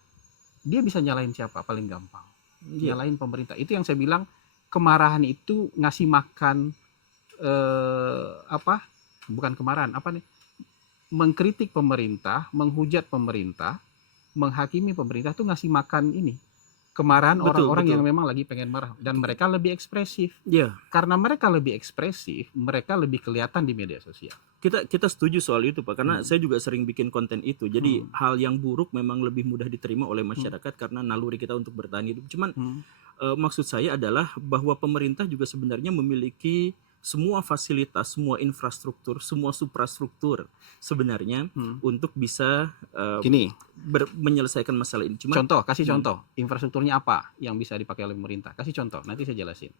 dia bisa nyalahin siapa? Paling gampang iya. nyalahin pemerintah. Itu yang saya bilang, kemarahan itu ngasih makan bukan kemarahan, mengkritik pemerintah, menghujat pemerintah, menghakimi pemerintah, itu ngasih makan ini kemarahan orang-orang yang memang lagi pengen marah, dan mereka lebih ekspresif. Iya. Karena mereka lebih ekspresif, mereka lebih kelihatan di media sosial. Kita setuju soal itu Pak, karena saya juga sering bikin konten itu. Jadi hal yang buruk memang lebih mudah diterima oleh masyarakat karena naluri kita untuk bertahan hidup. Cuman maksud saya adalah bahwa pemerintah juga sebenarnya memiliki semua fasilitas, semua infrastruktur, semua suprastruktur sebenarnya untuk bisa menyelesaikan masalah ini. Cuma kasih contoh, infrastrukturnya apa yang bisa dipakai oleh pemerintah? Kasih contoh, nanti saya jelasin.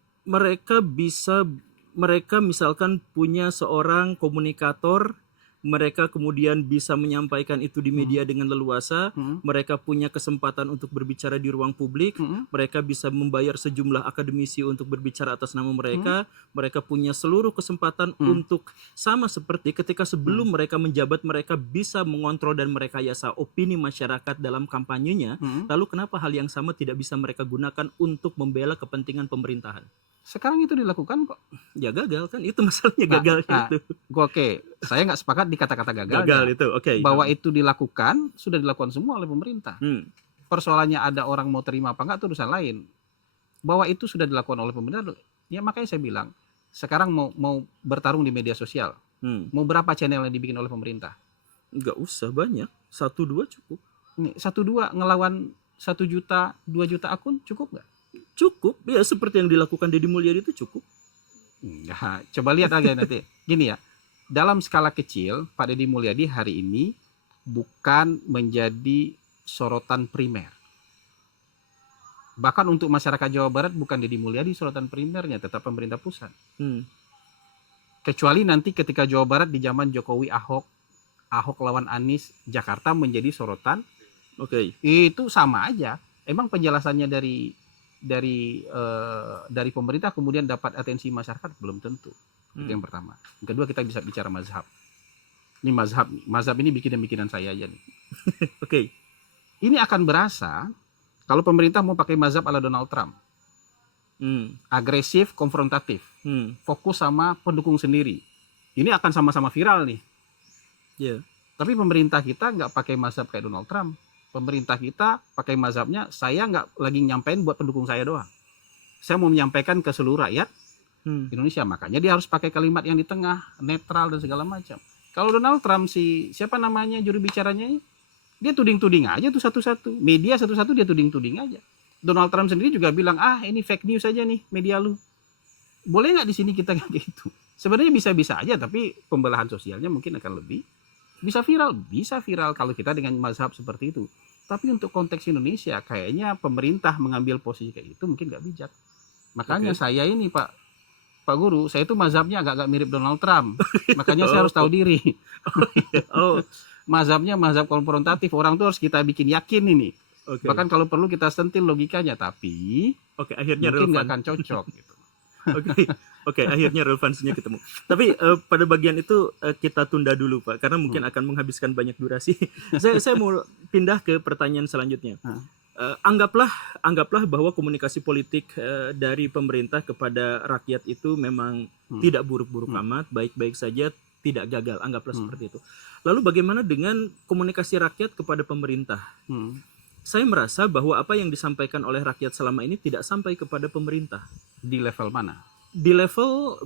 Mereka misalkan punya seorang komunikator, mereka kemudian bisa menyampaikan itu di media dengan leluasa, mereka punya kesempatan untuk berbicara di ruang publik, mereka bisa membayar sejumlah akademisi untuk berbicara atas nama mereka, mereka punya seluruh kesempatan untuk, sama seperti ketika sebelum mereka menjabat, mereka bisa mengontrol dan merekayasa opini masyarakat dalam kampanyenya. Lalu kenapa hal yang sama tidak bisa mereka gunakan untuk membela kepentingan pemerintahan? Sekarang itu dilakukan kok. Ya gagal kan, itu masalahnya, gagalnya itu. Oke, saya nggak sepakat di kata-kata gagalnya. Gagal itu, oke. Bahwa itu dilakukan, sudah dilakukan semua oleh pemerintah. Persoalannya ada orang mau terima apa enggak, itu urusan lain. Bahwa itu sudah dilakukan oleh pemerintah, ya makanya saya bilang, sekarang mau bertarung di media sosial, mau berapa channel yang dibikin oleh pemerintah? Nggak usah banyak, 1-2 cukup. Nih, 1-2 ngelawan 1 juta, 2 juta akun cukup nggak? Cukup, ya seperti yang dilakukan Deddy Mulyadi itu cukup. Nah, coba lihat aja nanti. Gini ya, dalam skala kecil, Pak Deddy Mulyadi hari ini bukan menjadi sorotan primer. Bahkan untuk masyarakat Jawa Barat, bukan Deddy Mulyadi sorotan primernya, tetap pemerintah pusat. Kecuali nanti ketika Jawa Barat di zaman Jokowi Ahok lawan Anies, Jakarta menjadi sorotan. Oke. Itu sama aja. Emang penjelasannya dari pemerintah kemudian dapat atensi masyarakat? Belum tentu. Itu yang pertama. Yang kedua, kita bisa bicara mazhab. Ini mazhab ini bikinan saya aja nih. Oke. Ini akan berasa kalau pemerintah mau pakai mazhab ala Donald Trump. Agresif, konfrontatif. Fokus sama pendukung sendiri. Ini akan sama-sama viral nih. Yeah. Tapi pemerintah kita nggak pakai mazhab kayak Donald Trump. Pemerintah kita pakai mazhabnya, saya nggak lagi nyampein buat pendukung saya doang. Saya mau menyampaikan ke seluruh rakyat Indonesia. Makanya dia harus pakai kalimat yang di tengah, netral dan segala macam. Kalau Donald Trump siapa namanya juru bicaranya, dia tuding-tuding aja tuh satu-satu. Media satu-satu dia tuding-tuding aja. Donald Trump sendiri juga bilang, ini fake news aja nih media lu. Boleh nggak di sini kita kayak gitu? Sebenarnya bisa-bisa aja, tapi pembelahan sosialnya mungkin akan lebih bisa viral kalau kita dengan mazhab seperti itu. Tapi untuk konteks Indonesia, kayaknya pemerintah mengambil posisi kayak itu mungkin nggak bijak. Makanya saya ini Pak Guru, saya itu mazhabnya agak-agak mirip Donald Trump. Makanya saya harus tahu diri. Mazhabnya mazhab konfrontatif. Orang tuh harus kita bikin yakin ini. Bahkan kalau perlu kita sentil logikanya, tapi akhirnya mungkin nggak akan cocok gitu. Akhirnya relevansinya ketemu. Tapi pada bagian itu kita tunda dulu Pak, karena mungkin akan menghabiskan banyak durasi. Saya mau pindah ke pertanyaan selanjutnya. Anggaplah bahwa komunikasi politik dari pemerintah kepada rakyat itu memang tidak buruk-buruk amat, baik-baik saja, tidak gagal. Anggaplah seperti itu. Lalu bagaimana dengan komunikasi rakyat kepada pemerintah? Saya merasa bahwa apa yang disampaikan oleh rakyat selama ini tidak sampai kepada pemerintah. Di level mana? Di level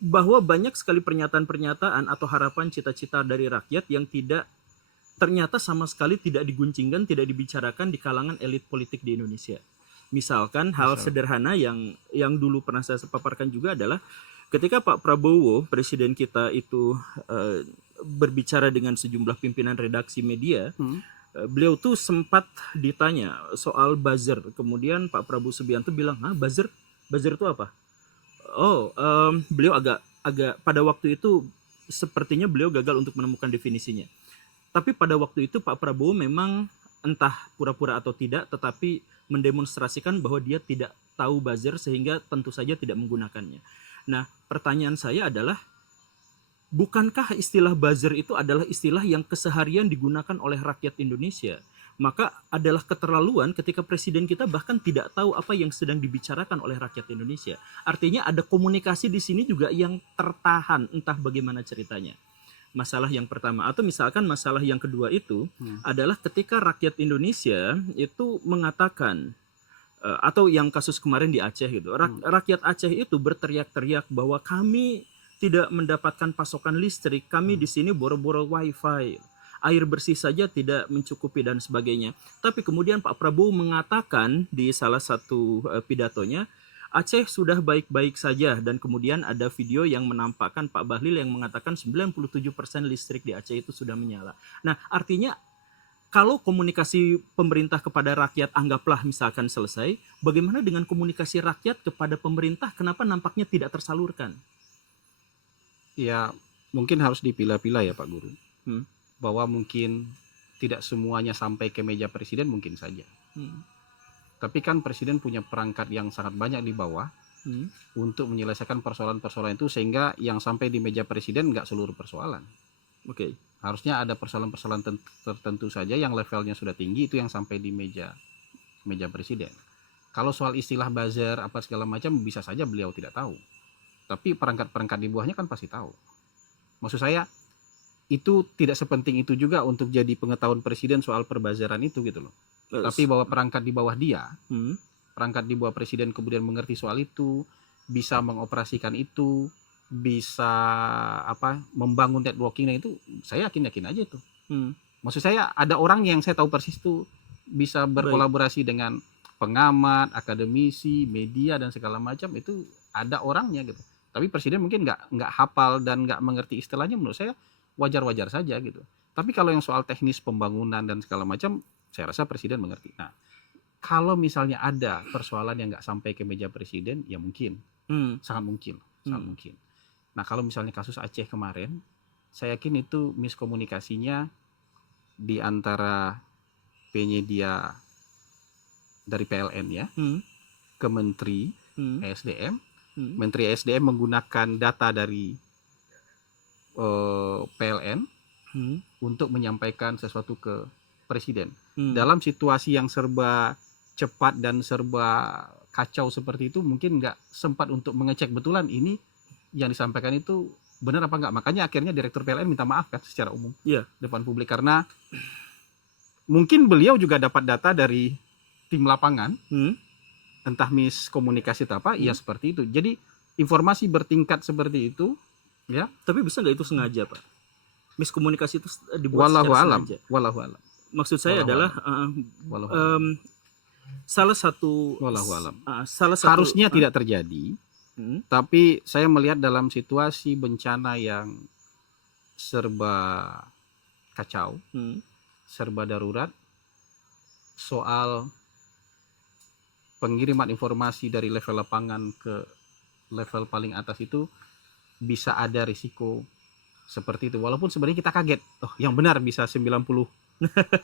bahwa banyak sekali pernyataan-pernyataan atau harapan cita-cita dari rakyat yang ternyata sama sekali tidak diguncingkan, tidak dibicarakan di kalangan elit politik di Indonesia. Misalkan hal sederhana yang dulu pernah saya paparkan juga adalah ketika Pak Prabowo, presiden kita itu berbicara dengan sejumlah pimpinan redaksi media, beliau tuh sempat ditanya soal buzzer. Kemudian Pak Prabowo Subianto bilang, buzzer itu apa? Beliau agak pada waktu itu sepertinya beliau gagal untuk menemukan definisinya. Tapi pada waktu itu Pak Prabowo memang entah pura-pura atau tidak, tetapi mendemonstrasikan bahwa dia tidak tahu buzzer sehingga tentu saja tidak menggunakannya. Nah, pertanyaan saya adalah, bukankah istilah buzzer itu adalah istilah yang keseharian digunakan oleh rakyat Indonesia? Maka adalah keterlaluan ketika presiden kita bahkan tidak tahu apa yang sedang dibicarakan oleh rakyat Indonesia. Artinya ada komunikasi di sini juga yang tertahan, entah bagaimana ceritanya. Masalah yang pertama, atau misalkan masalah yang kedua itu adalah ketika rakyat Indonesia itu mengatakan, atau yang kasus kemarin di Aceh gitu, rakyat Aceh itu berteriak-teriak bahwa kami tidak mendapatkan pasokan listrik, kami di sini boro-boro wifi, air bersih saja tidak mencukupi dan sebagainya. Tapi kemudian Pak Prabowo mengatakan di salah satu pidatonya, Aceh sudah baik-baik saja, dan kemudian ada video yang menampakkan Pak Bahlil yang mengatakan 97% listrik di Aceh itu sudah menyala. Nah, artinya kalau komunikasi pemerintah kepada rakyat anggaplah misalkan selesai, bagaimana dengan komunikasi rakyat kepada pemerintah? Kenapa nampaknya tidak tersalurkan? Ya, mungkin harus dipilah-pilah ya Pak Guru. Bahwa mungkin tidak semuanya sampai ke meja presiden, mungkin saja. Tapi kan presiden punya perangkat yang sangat banyak di bawah untuk menyelesaikan persoalan-persoalan itu, sehingga yang sampai di meja presiden nggak seluruh persoalan. Harusnya ada persoalan-persoalan tertentu saja yang levelnya sudah tinggi, itu yang sampai di meja presiden. Kalau soal istilah buzzer apa segala macam, bisa saja beliau tidak tahu. Tapi perangkat-perangkat di bawahnya kan pasti tahu. Maksud saya, itu tidak sepenting itu juga untuk jadi pengetahuan presiden soal perbazaran itu gitu loh. Tapi bahwa perangkat di bawah dia, perangkat di bawah presiden kemudian mengerti soal itu, bisa mengoperasikan itu, bisa membangun networkingnya itu, saya yakin aja itu. Maksud saya, ada orang yang saya tahu persis tuh bisa berkolaborasi dengan pengamat, akademisi, media dan segala macam, itu ada orangnya gitu. Tapi presiden mungkin nggak hafal dan nggak mengerti istilahnya, menurut saya wajar-wajar saja gitu. Tapi kalau yang soal teknis pembangunan dan segala macam, saya rasa presiden mengerti. Nah, kalau misalnya ada persoalan yang nggak sampai ke meja presiden, ya mungkin, sangat mungkin. Nah, kalau misalnya kasus Aceh kemarin, saya yakin itu miskomunikasinya di antara penyedia dari PLN ya, ke Menteri ESDM. Menteri ESDM menggunakan data dari PLN untuk menyampaikan sesuatu ke presiden. Dalam situasi yang serba cepat dan serba kacau seperti itu, mungkin nggak sempat untuk mengecek betulan ini yang disampaikan itu benar apa enggak. Makanya akhirnya Direktur PLN minta maaf kan secara umum depan publik, karena mungkin beliau juga dapat data dari tim lapangan, Hmm? entah miskomunikasi atau apa, ya Hmm. seperti itu. Jadi informasi bertingkat seperti itu, ya. Tapi bisa nggak itu sengaja, Pak? Miskomunikasi itu dibuat Wallahu secara alam, sengaja. wallahu alam, Maksud saya wallahu adalah alam, wallahu alam, salah satu wallahu alam. salah satu Harusnya tidak terjadi, hmm, tapi saya melihat dalam situasi bencana yang serba kacau, hmm, serba darurat, soal pengiriman informasi dari level lapangan ke level paling atas itu bisa ada risiko seperti itu. Walaupun sebenarnya kita kaget, oh yang benar bisa 90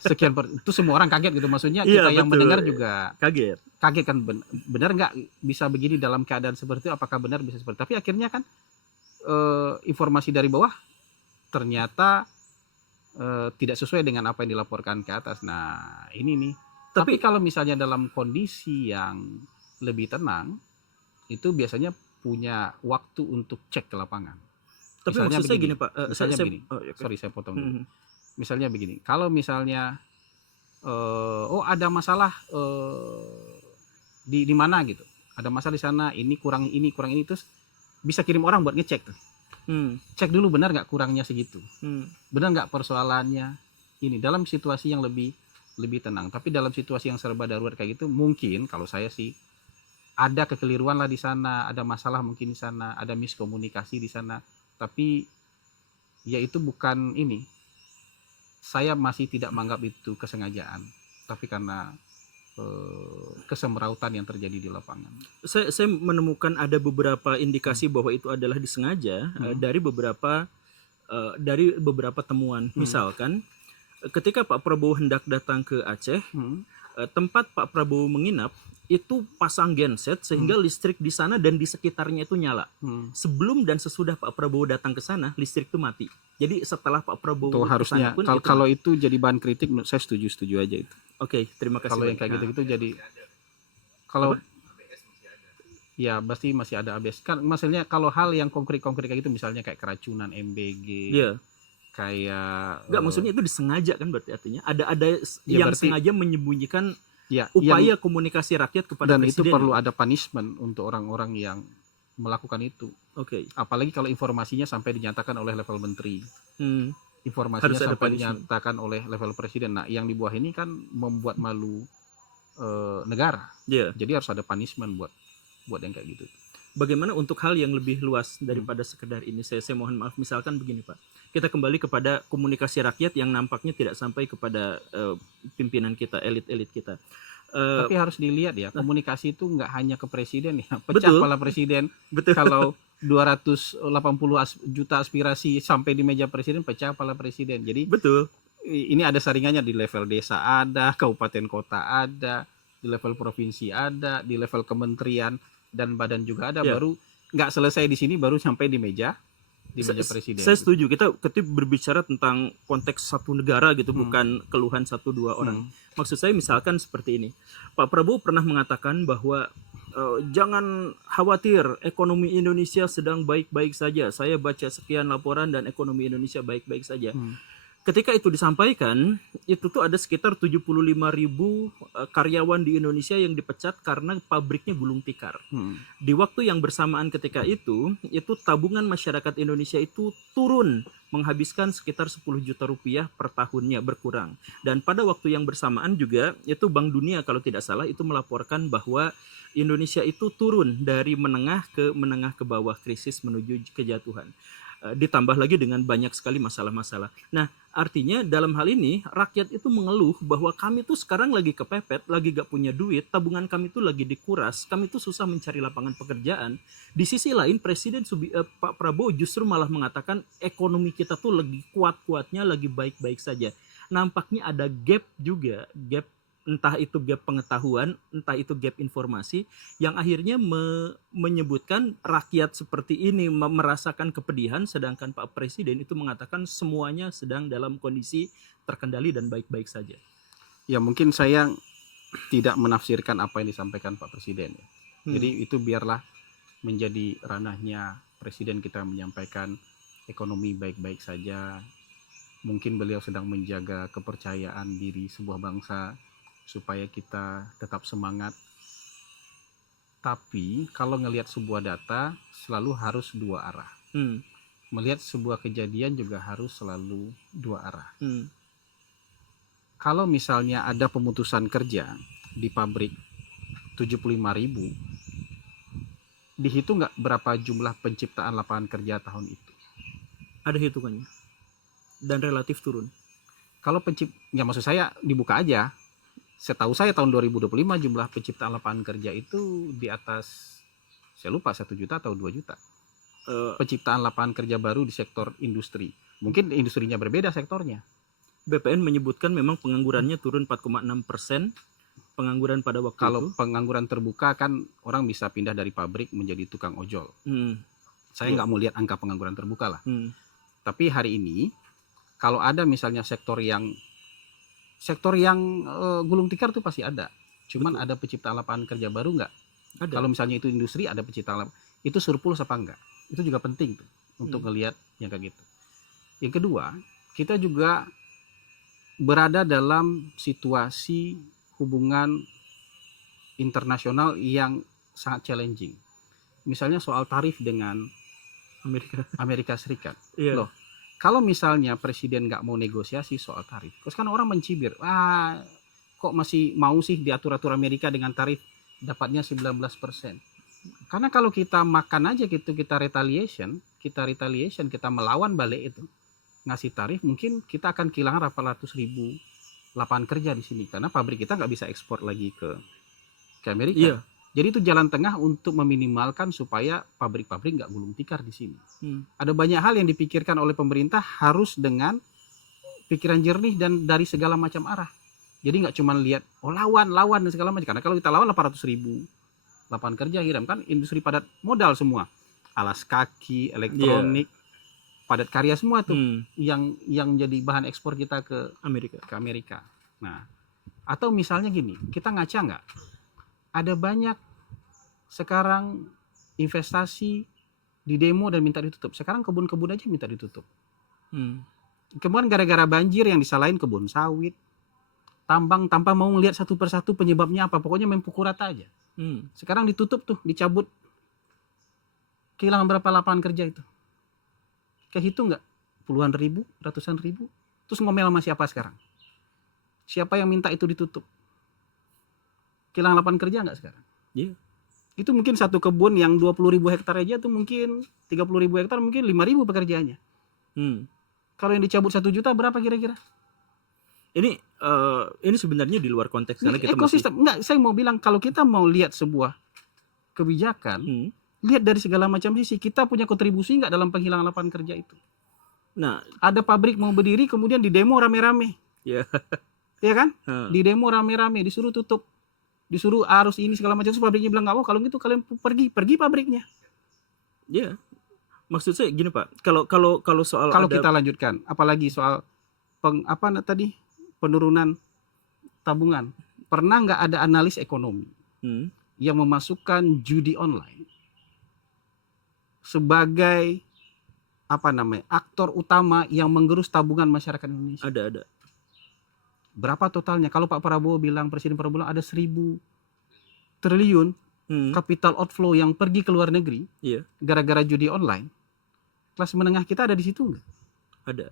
sekian itu semua orang kaget gitu. Maksudnya Iya, kita yang betul. mendengar juga kaget. kaget kan, benar nggak bisa begini dalam keadaan seperti itu, apakah benar bisa seperti itu. Tapi akhirnya kan informasi dari bawah ternyata tidak sesuai dengan apa yang dilaporkan ke atas. Nah ini nih. Tapi kalau misalnya dalam kondisi yang lebih tenang, itu biasanya punya waktu untuk cek ke lapangan. Tapi Misalnya maksud saya begini, gini, Pak. misalnya begini. oh, oke. Sorry saya potong dulu. Hmm, Misalnya begini, kalau misalnya oh ada masalah di mana gitu, ada masalah di sana, ini kurang ini, terus bisa kirim orang buat ngecek tuh. Cek dulu benar nggak kurangnya segitu, benar nggak persoalannya ini, dalam situasi yang lebih tenang. Tapi dalam situasi yang serba darurat kayak gitu, mungkin kalau saya sih ada kekeliruan lah di sana, ada masalah mungkin di sana, ada miskomunikasi di sana. Tapi ya itu bukan ini, saya masih tidak menganggap itu kesengajaan, tapi karena kesemrautan yang terjadi di lapangan. Saya menemukan ada beberapa indikasi bahwa itu adalah disengaja dari beberapa temuan. Misalkan ketika Pak Prabowo hendak datang ke Aceh, tempat Pak Prabowo menginap itu pasang genset sehingga listrik di sana dan di sekitarnya itu nyala. Sebelum dan sesudah Pak Prabowo datang ke sana, listrik itu mati. Jadi setelah Pak Prabowo Itu harusnya pun kalau itu jadi bahan kritik, saya setuju aja itu. Oke, terima kasih. Kalau yang kayak gitu-gitu jadi kalau ya pasti masih ada ABS kan, maksudnya kalau hal yang konkret kayak gitu, misalnya kayak keracunan MBG, kayak nggak, maksudnya itu disengaja kan, berarti artinya ada ya, yang berarti, sengaja menyembunyikan ya, upaya komunikasi rakyat kepada dan presiden. Dan itu perlu ada punishment untuk orang-orang yang melakukan itu. Apalagi kalau informasinya sampai dinyatakan oleh level menteri, informasinya sampai dinyatakan oleh level presiden. Nah, yang di bawah ini kan membuat malu negara. Jadi harus ada punishment buat yang kayak gitu. Bagaimana untuk hal yang lebih luas daripada sekedar ini? Saya mohon maaf, misalkan begini Pak, kita kembali kepada komunikasi rakyat yang nampaknya tidak sampai kepada pimpinan kita, elit-elit kita. Tapi harus dilihat ya, komunikasi itu nggak hanya ke presiden ya, pecah kepala presiden. Kalau 280 juta aspirasi sampai di meja presiden, pecah kepala presiden. Jadi ini ada saringannya, di level desa ada, kabupaten kota ada, di level provinsi ada, di level kementerian dan badan juga ada. Baru nggak selesai di sini, baru sampai di meja presiden. Saya setuju. Kita berbicara tentang konteks satu negara gitu, bukan keluhan 1-2 orang. Maksud saya misalkan seperti ini, Pak Prabowo pernah mengatakan bahwa jangan khawatir, ekonomi Indonesia sedang baik-baik saja. Saya baca sekian laporan dan ekonomi Indonesia baik-baik saja. Ketika itu disampaikan, itu tuh ada sekitar 75.000 karyawan di Indonesia yang dipecat karena pabriknya gulung tikar. Di waktu yang bersamaan ketika itu tabungan masyarakat Indonesia itu turun, menghabiskan sekitar 10 juta rupiah per tahunnya, berkurang. Dan pada waktu yang bersamaan juga, itu Bank Dunia kalau tidak salah itu melaporkan bahwa Indonesia itu turun dari menengah ke bawah, krisis menuju kejatuhan. Ditambah lagi dengan banyak sekali masalah-masalah. Nah, artinya dalam hal ini rakyat itu mengeluh bahwa kami tuh sekarang lagi kepepet, lagi gak punya duit, tabungan kami tuh lagi dikuras, kami tuh susah mencari lapangan pekerjaan. Di sisi lain Presiden Pak Prabowo justru malah mengatakan ekonomi kita tuh lagi kuat-kuatnya, lagi baik-baik saja. Nampaknya ada gap juga, entah itu gap pengetahuan, entah itu gap informasi, yang akhirnya menyebutkan rakyat seperti ini merasakan kepedihan, sedangkan Pak Presiden itu mengatakan semuanya sedang dalam kondisi terkendali dan baik-baik saja. Ya mungkin saya tidak menafsirkan apa yang disampaikan Pak Presiden. Jadi itu biarlah menjadi ranahnya Presiden, kita menyampaikan ekonomi baik-baik saja, Mungkin beliau sedang menjaga kepercayaan diri sebuah bangsa supaya kita tetap semangat. Tapi kalau ngelihat sebuah data selalu harus dua arah. Melihat sebuah kejadian juga harus selalu dua arah. Kalau misalnya ada pemutusan kerja di pabrik 75.000, dihitung nggak berapa jumlah penciptaan lapangan kerja tahun itu? Ada hitungannya. Dan relatif turun. Kalau ya maksud saya dibuka aja. Setahu saya tahun 2025 jumlah penciptaan lapangan kerja itu di atas, saya lupa 1 juta atau 2 juta. Penciptaan lapangan kerja baru di sektor industri. Mungkin industrinya berbeda sektornya. BPN menyebutkan memang penganggurannya turun 4,6%. Pengangguran pada waktu Kalau itu. pengangguran terbuka kan orang bisa pindah dari pabrik menjadi tukang ojol. Saya nggak mau lihat angka pengangguran terbuka lah. Tapi hari ini kalau ada misalnya sektor yang gulung tikar tuh pasti ada. Cuman ada penciptaan lapangan kerja baru nggak? Kalau misalnya itu industri ada penciptaan itu surplus apa enggak? Itu juga penting tuh untuk ngelihat yang kayak gitu. Yang kedua, kita juga berada dalam situasi hubungan internasional yang sangat challenging. Misalnya soal tarif dengan Amerika Serikat. Loh, kalau misalnya presiden nggak mau negosiasi soal tarif, terus kan orang mencibir, kok masih mau sih diatur-atur Amerika dengan tarif dapatnya 19%. Karena kalau kita makan aja gitu, kita retaliation, kita melawan balik itu, ngasih tarif, mungkin kita akan kehilangan 800.000 lapangan kerja di sini. Karena pabrik kita nggak bisa ekspor lagi ke Amerika. Jadi itu jalan tengah untuk meminimalkan supaya pabrik-pabrik nggak gulung tikar di sini. Ada banyak hal yang dipikirkan oleh pemerintah harus dengan pikiran jernih dan dari segala macam arah. Jadi nggak cuma lihat lawan dan segala macam. Karena kalau kita lawan 800.000 lapangan kerja hiram, kan industri padat modal semua, alas kaki, elektronik, padat karya semua tuh yang jadi bahan ekspor kita ke Amerika. Nah, atau misalnya gini, kita ngaca nggak? Ada banyak sekarang investasi di demo dan minta ditutup. Sekarang kebun-kebun aja minta ditutup. Kemudian gara-gara banjir yang disalahin kebun sawit, tambang tanpa mau ngelihat satu persatu penyebabnya apa. Pokoknya main pukul rata aja. Sekarang ditutup tuh, dicabut. Kehilangan berapa lapangan kerja itu? Kehitung nggak? Puluhan ribu, ratusan ribu. Terus ngomel sama siapa sekarang? Siapa yang minta itu ditutup? Kehilangan lapangan kerja nggak sekarang? Itu mungkin satu kebun yang 20.000 hektar aja tuh mungkin 30.000 hektar mungkin 5.000 pekerjaannya. Kalau yang dicabut 1 juta berapa kira-kira? Ini sebenarnya di luar konteks karena kita ekosistem. Enggak, saya mau bilang kalau kita mau lihat sebuah kebijakan, lihat dari segala macam sisi. Kita punya kontribusi nggak dalam penghilangan lapangan kerja itu? Nah, ada pabrik mau berdiri kemudian di demo rame-rame. Ya kan? Di demo rame-rame, disuruh tutup, disuruh arus ini segala macam. Terus pabriknya bilang nggak mau, kalau gitu kalian pergi pabriknya. Maksud saya gini Pak, kalau soal kita lanjutkan, apalagi soal penurunan tabungan. Pernah nggak ada analis ekonomi yang memasukkan judi online sebagai aktor utama yang menggerus tabungan masyarakat Indonesia? Ada. Berapa totalnya? Kalau Presiden Prabowo bilang ada 1.000 triliun capital outflow yang pergi ke luar negeri gara-gara judi online. Kelas menengah kita ada di situ nggak? Ada.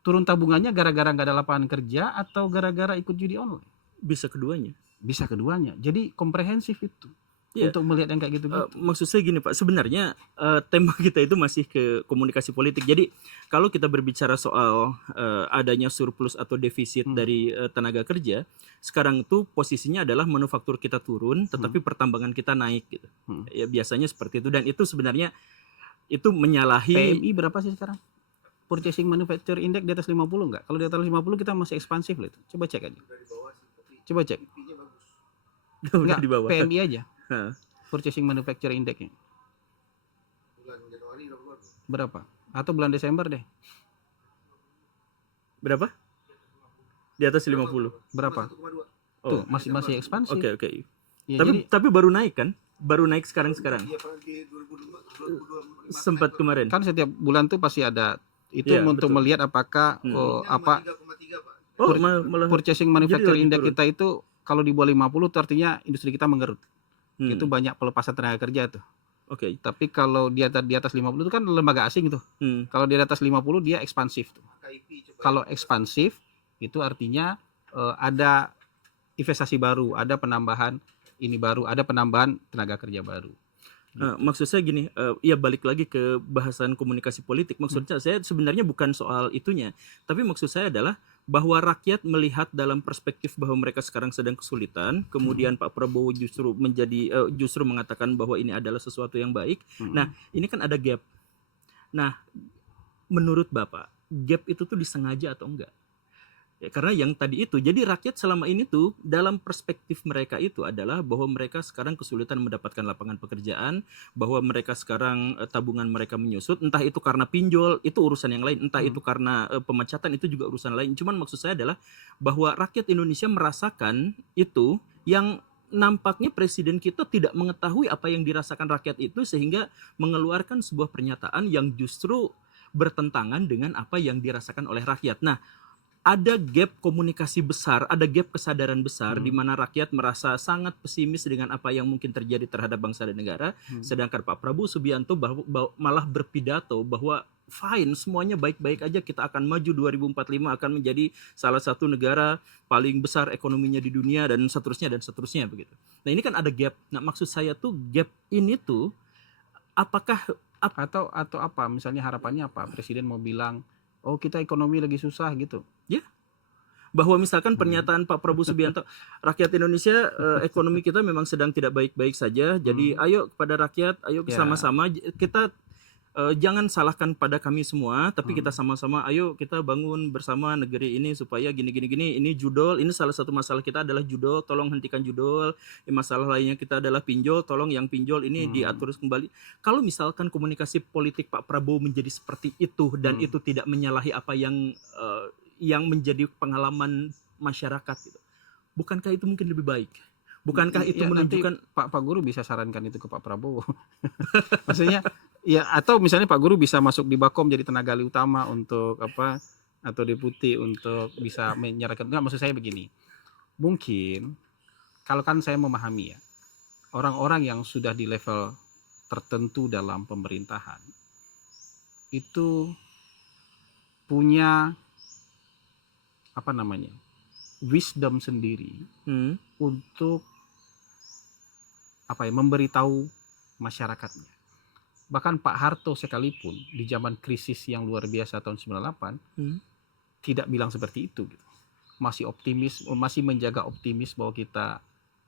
Turun tabungannya gara-gara nggak ada lapangan kerja atau gara-gara ikut judi online? Bisa keduanya. Jadi komprehensif itu untuk melihat yang kayak gitu. Maksud saya gini Pak, sebenarnya tema kita itu masih ke komunikasi politik. Jadi kalau kita berbicara soal adanya surplus atau defisit dari tenaga kerja, sekarang itu posisinya adalah manufaktur kita turun, tetapi pertambangan kita naik gitu. Ya biasanya seperti itu, dan itu sebenarnya itu menyalahi. PMI berapa sih sekarang? Purchasing Manufacturing Index di atas 50 enggak? Kalau di atas 50 kita masih ekspansif loh itu. Coba cek aja. Coba cek. Enggak, di bawah. PMI aja. Purchasing Manufacturing Index-nya. Bulan Januari berapa? Atau bulan Desember deh. Berapa? Di atas 50. Berapa? Tuh, masih ekspansif. Oke. Ya, tapi baru naik kan? Baru naik sekarang. Sempat kemarin. Kan setiap bulan tuh pasti ada Itu Iya, untuk betul. melihat apakah apa 3,3 Pak. Oh, pur- malah purchasing jadi manufacturing lagi index turun. kita itu kalau di bawah 50 itu artinya industri kita menggerut. Itu Hmm. banyak pelepasan tenaga kerja tuh. Oke. Tapi kalau di atas 50 itu kan lembaga asing tuh. Hmm. Kalau di atas 50 dia ekspansif tuh. KIP coba. Kalau ekspansif itu artinya ada investasi baru, ada penambahan ini baru, ada penambahan tenaga kerja baru. Maksud saya gini, ya balik lagi ke bahasan komunikasi politik. Maksudnya saya sebenarnya bukan soal itunya, tapi maksud saya adalah bahwa rakyat melihat dalam perspektif bahwa mereka sekarang sedang kesulitan, kemudian Pak Prabowo justru justru mengatakan bahwa ini adalah sesuatu yang baik. Nah, ini kan ada gap. Nah, menurut Bapak, gap itu tuh disengaja atau enggak? Ya, karena yang tadi itu, jadi rakyat selama ini tuh dalam perspektif mereka itu adalah bahwa mereka sekarang kesulitan mendapatkan lapangan pekerjaan, bahwa mereka sekarang tabungan mereka menyusut, entah itu karena pinjol, itu urusan yang lain, entah itu karena pemecatan, itu juga urusan lain. Cuman maksud saya adalah bahwa rakyat Indonesia merasakan itu yang nampaknya presiden kita tidak mengetahui apa yang dirasakan rakyat itu sehingga mengeluarkan sebuah pernyataan yang justru bertentangan dengan apa yang dirasakan oleh rakyat. Nah, ada gap komunikasi besar, ada gap kesadaran besar di mana rakyat merasa sangat pesimis dengan apa yang mungkin terjadi terhadap bangsa dan negara, sedangkan Pak Prabowo Subianto malah berpidato bahwa fine, semuanya baik-baik aja, kita akan maju 2045, akan menjadi salah satu negara paling besar ekonominya di dunia dan seterusnya begitu. Nah, ini kan ada gap. Nah, maksud saya tuh gap ini tuh apakah Atau apa? Misalnya harapannya apa? Presiden mau bilang, oh kita ekonomi lagi susah gitu. ya bahwa misalkan pernyataan Pak Prabowo Subianto, rakyat Indonesia ekonomi kita memang sedang tidak baik-baik saja, jadi ayo kepada rakyat, ayo Ya. sama-sama kita jangan salahkan pada kami semua, tapi kita sama-sama ayo kita bangun bersama negeri ini supaya gini. Ini judol, ini salah satu masalah kita adalah judol, tolong hentikan judol. Masalah lainnya kita adalah pinjol, tolong yang pinjol ini diatur kembali. Kalau misalkan komunikasi politik Pak Prabowo menjadi seperti itu dan itu tidak menyalahi apa yang menjadi pengalaman masyarakat gitu, bukankah itu mungkin lebih baik? Bukankah itu Ya, nanti menunjukkan Pak Guru bisa sarankan itu ke Pak Prabowo. Maksudnya ya, atau misalnya Pak Guru bisa masuk di Bakom jadi tenaga ahli utama untuk apa, atau deputi untuk bisa menyerahkan. Enggak, maksud saya begini. Mungkin kalau kan saya memahami ya, orang-orang yang sudah di level tertentu dalam pemerintahan itu punya apa namanya? Wisdom sendiri untuk apa ya, memberitahu masyarakatnya. Bahkan Pak Harto sekalipun di zaman krisis yang luar biasa tahun 98 tidak bilang seperti itu gitu. Masih optimis, masih menjaga optimis bahwa kita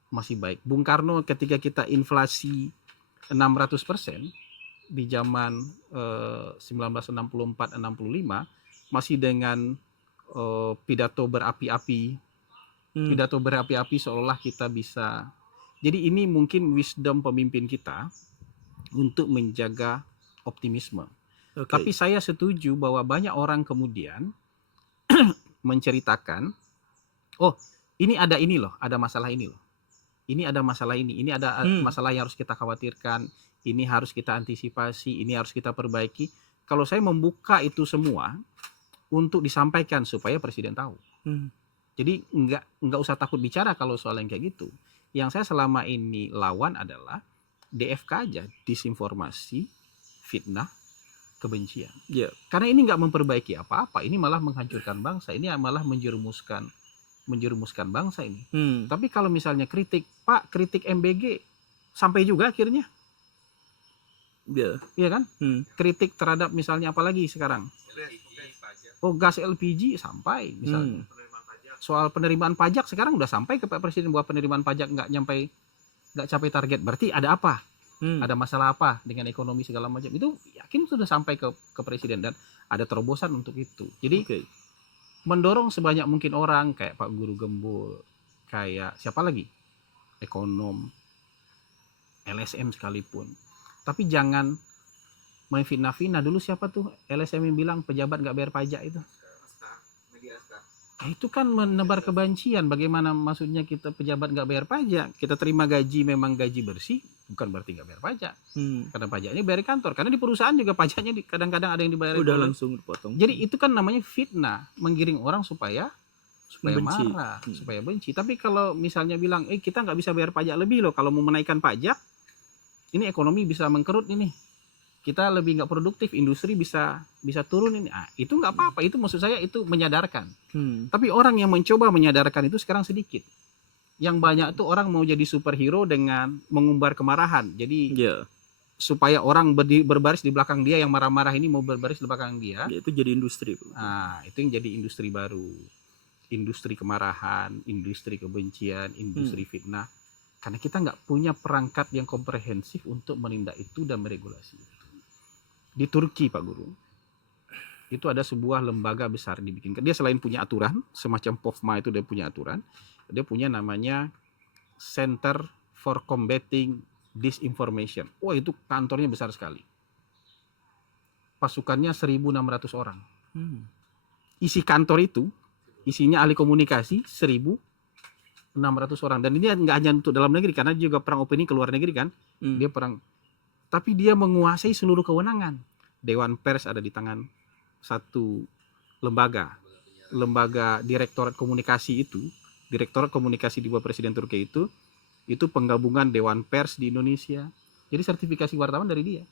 masih baik. Bung Karno ketika kita inflasi 600% di zaman 1964-65 masih dengan pidato berapi-api seolah kita bisa. Jadi ini mungkin wisdom pemimpin kita untuk menjaga optimisme. Oke. Tapi saya setuju bahwa banyak orang kemudian menceritakan, oh ini ada ini loh, ada masalah ini loh. Ini ada masalah ini ada masalah yang harus kita khawatirkan, ini harus kita antisipasi, ini harus kita perbaiki. Kalau saya membuka itu semua untuk disampaikan supaya presiden tahu. Jadi nggak usah takut bicara kalau soal yang kayak gitu. Yang saya selama ini lawan adalah DFK aja, disinformasi, fitnah, kebencian. Ya. Karena ini nggak memperbaiki apa-apa, ini malah menghancurkan bangsa, ini malah menjerumuskan bangsa ini. Tapi kalau misalnya kritik, Pak, kritik MBG sampai juga akhirnya. Iya kan? Kritik terhadap misalnya apalagi sekarang? Oh, gas LPG sampai misalnya. Soal penerimaan pajak sekarang udah sampai ke Pak Presiden bahwa penerimaan pajak nggak capai target. Berarti ada apa? Ada masalah apa dengan ekonomi segala macam? Itu yakin sudah sampai ke Presiden dan ada terobosan untuk itu. Jadi mendorong sebanyak mungkin orang kayak Pak Guru Gembul, kayak siapa lagi? Ekonom, LSM sekalipun. Tapi jangan main fitnah-fitnah. Dulu siapa tuh LSM yang bilang pejabat nggak bayar pajak itu? Itu kan menebar kebencian. Bagaimana maksudnya kita pejabat nggak bayar pajak? Kita terima gaji memang gaji bersih, bukan berarti nggak bayar pajak. Karena pajaknya bayar di kantor. Karena di perusahaan juga pajaknya kadang-kadang ada yang dibayar Udah oleh. langsung dipotong. Jadi itu kan namanya fitnah, menggiring orang supaya Benci. marah, supaya benci. Tapi kalau misalnya bilang, kita nggak bisa bayar pajak lebih loh. Kalau mau menaikkan pajak, ini ekonomi bisa mengkerut ini. Kita lebih nggak produktif, industri bisa turun ini. Itu nggak apa-apa. Itu maksud saya itu menyadarkan. Tapi orang yang mencoba menyadarkan itu sekarang sedikit. Yang banyak tuh orang mau jadi superhero dengan mengumbar kemarahan. Jadi supaya orang berbaris di belakang dia, yang marah-marah ini mau berbaris di belakang dia. Itu jadi industri. Itu yang jadi industri baru. Industri kemarahan, industri kebencian, industri fitnah. Karena kita nggak punya perangkat yang komprehensif untuk menindak itu dan meregulasi. Di Turki, Pak Guru, itu ada sebuah lembaga besar dibikinkan. Dia selain punya aturan, semacam POFMA itu dia punya aturan, dia punya namanya Center for Combating Disinformation. Wah, itu kantornya besar sekali. Pasukannya 1.600 orang. Isi kantor itu, isinya ahli komunikasi 1.600 orang. Dan ini nggak hanya untuk dalam negeri, karena dia juga perang opini ke luar negeri kan. Dia perang. Tapi dia menguasai seluruh kewenangan. Dewan Pers ada di tangan satu lembaga Direktorat Komunikasi itu, Direktorat Komunikasi di bawah Presiden Turki itu penggabungan Dewan Pers di Indonesia. Jadi sertifikasi wartawan dari dia.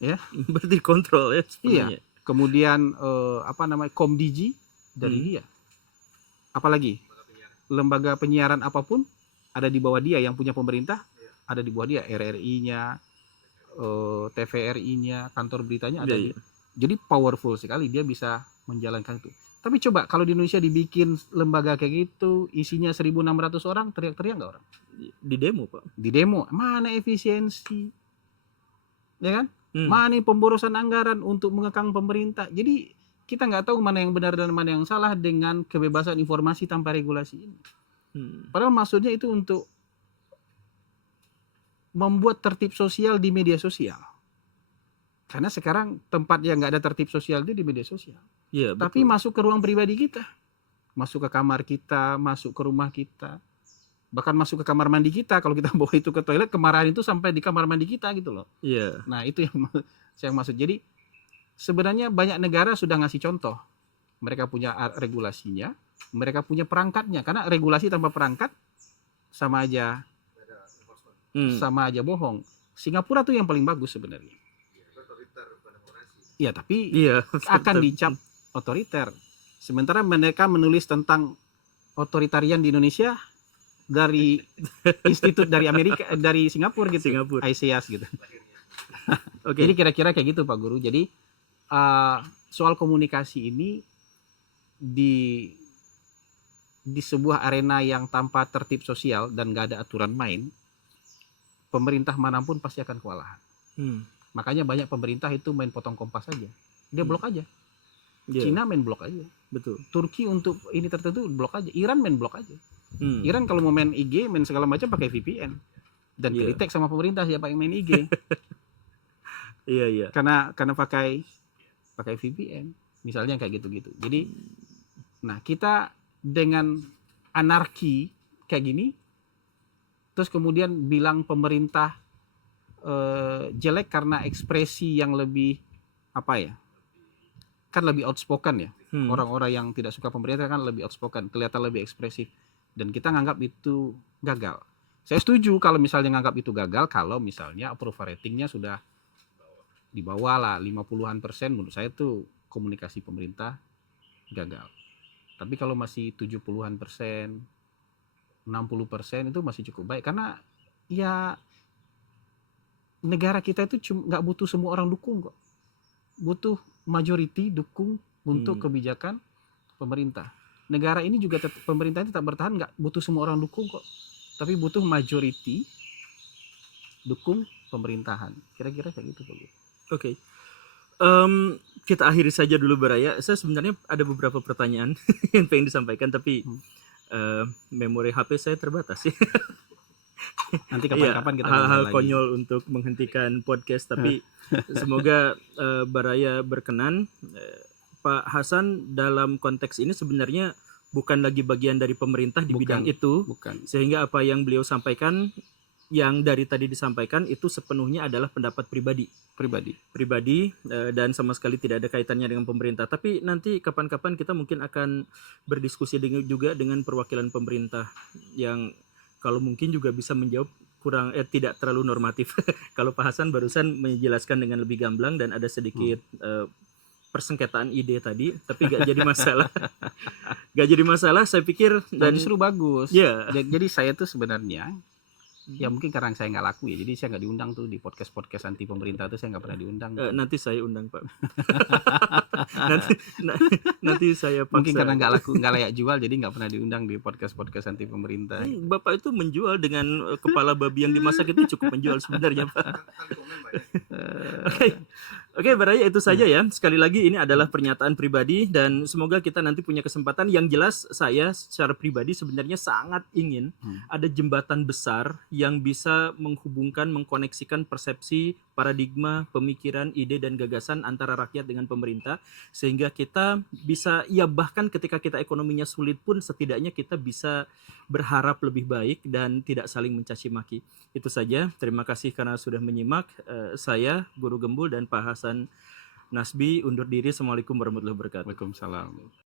Ya, berarti kontrol ya sebenarnya. Iya. Kemudian Komdigi dari dia. Apalagi lembaga penyiaran apapun ada di bawah dia, yang punya pemerintah ada di bawah dia, RRI-nya, TVRI-nya, kantor beritanya ada. Jadi powerful sekali, dia bisa menjalankan itu. Tapi coba kalau di Indonesia dibikin lembaga kayak gitu, isinya 1.600 orang, teriak-teriak nggak orang? Di demo, Pak. Di demo, mana efisiensi? Ya kan? Mana pemborosan anggaran untuk mengekang pemerintah? Jadi kita nggak tahu mana yang benar dan mana yang salah dengan kebebasan informasi tanpa regulasi ini. Padahal maksudnya itu untuk membuat tertib sosial di media sosial. Karena sekarang tempat yang nggak ada tertib sosial itu di media sosial. Tapi masuk ke ruang pribadi kita, masuk ke kamar kita, masuk ke rumah kita, bahkan masuk ke kamar mandi kita. Kalau kita bawa itu ke toilet, kemarahan itu sampai di kamar mandi kita gitu loh. Nah itu yang saya maksud. Jadi sebenarnya banyak negara sudah ngasih contoh. Mereka punya regulasinya, mereka punya perangkatnya. Karena regulasi tanpa perangkat sama aja bohong. Singapura tuh yang paling bagus sebenarnya. Iya, tapi akan dicap otoriter. Sementara mereka menulis tentang otoritarian di Indonesia dari institut dari Amerika, dari Singapura gitu, ICAS gitu. Jadi kira-kira kayak gitu Pak Guru. Jadi soal komunikasi ini di sebuah arena yang tanpa tertib sosial dan gak ada aturan main, pemerintah manapun pasti akan kewalahan. Makanya banyak pemerintah itu main potong kompas aja. Dia blok aja. Cina main blok aja. Betul. Turki untuk ini tertentu blok aja. Iran main blok aja. Iran kalau mau main IG, main segala macam pakai VPN. Dan kritik sama pemerintah siapa yang main IG. Karena pakai VPN. Misalnya kayak gitu-gitu. Jadi nah kita dengan anarki kayak gini, terus kemudian bilang pemerintah jelek karena ekspresi yang lebih kan lebih outspoken ya. Orang-orang yang tidak suka pemerintah kan lebih outspoken, kelihatan lebih ekspresif, dan kita nganggap itu gagal. Saya setuju kalau misalnya nganggap itu gagal kalau misalnya approval ratingnya sudah di bawah lah 50-an%, menurut saya tuh komunikasi pemerintah gagal. Tapi kalau masih 70-an%, 60% itu masih cukup baik, karena ya negara kita itu nggak butuh semua orang dukung kok, butuh majority dukung untuk kebijakan pemerintah. Negara ini juga pemerintah tetap bertahan nggak butuh semua orang dukung kok, tapi butuh majority dukung pemerintahan. Kira-kira kayak gitu Pak. Kita akhiri saja dulu Baraya. Saya sebenarnya ada beberapa pertanyaan yang pengen disampaikan, tapi memori HP saya terbatas ya. Nanti kapan-kapan kita hal-hal lagi. Konyol untuk menghentikan podcast, tapi semoga Baraya berkenan. Pak Hasan dalam konteks ini sebenarnya bukan lagi bagian dari pemerintah di bidang Bukan. itu, Bukan. sehingga apa yang beliau sampaikan, yang dari tadi disampaikan itu sepenuhnya adalah pendapat pribadi, dan sama sekali tidak ada kaitannya dengan pemerintah. Tapi nanti kapan-kapan kita mungkin akan berdiskusi juga dengan perwakilan pemerintah yang kalau mungkin juga bisa menjawab tidak terlalu normatif. Kalau Pak Hasan barusan menjelaskan dengan lebih gamblang dan ada sedikit persengketaan ide tadi, tapi gak jadi masalah. Gak jadi masalah, saya pikir. Dan Dan justru bagus. ya, Jadi saya tuh sebenarnya ya mungkin karena saya nggak laku ya, jadi saya nggak diundang tuh di podcast anti pemerintah tuh, saya nggak pernah diundang. nanti saya undang Pak. nanti nanti saya paksa. Mungkin karena nggak laku, nggak layak jual, jadi nggak pernah diundang di podcast anti pemerintah. Bapak itu menjual dengan kepala babi yang dimasak itu cukup menjual sebenarnya Pak. Oke, berarti itu saja ya. Sekali lagi ini adalah pernyataan pribadi dan semoga kita nanti punya kesempatan. Yang jelas saya secara pribadi sebenarnya sangat ingin ada jembatan besar yang bisa menghubungkan, mengkoneksikan persepsi, paradigma, pemikiran, ide dan gagasan antara rakyat dengan pemerintah, sehingga kita bisa, ya bahkan ketika kita ekonominya sulit pun setidaknya kita bisa berharap lebih baik dan tidak saling mencaci maki. Itu saja. Terima kasih karena sudah menyimak. Saya Guru Gembul dan Pak Hasan Nasbi undur diri. Assalamualaikum warahmatullahi wabarakatuh. Waalaikumsalam.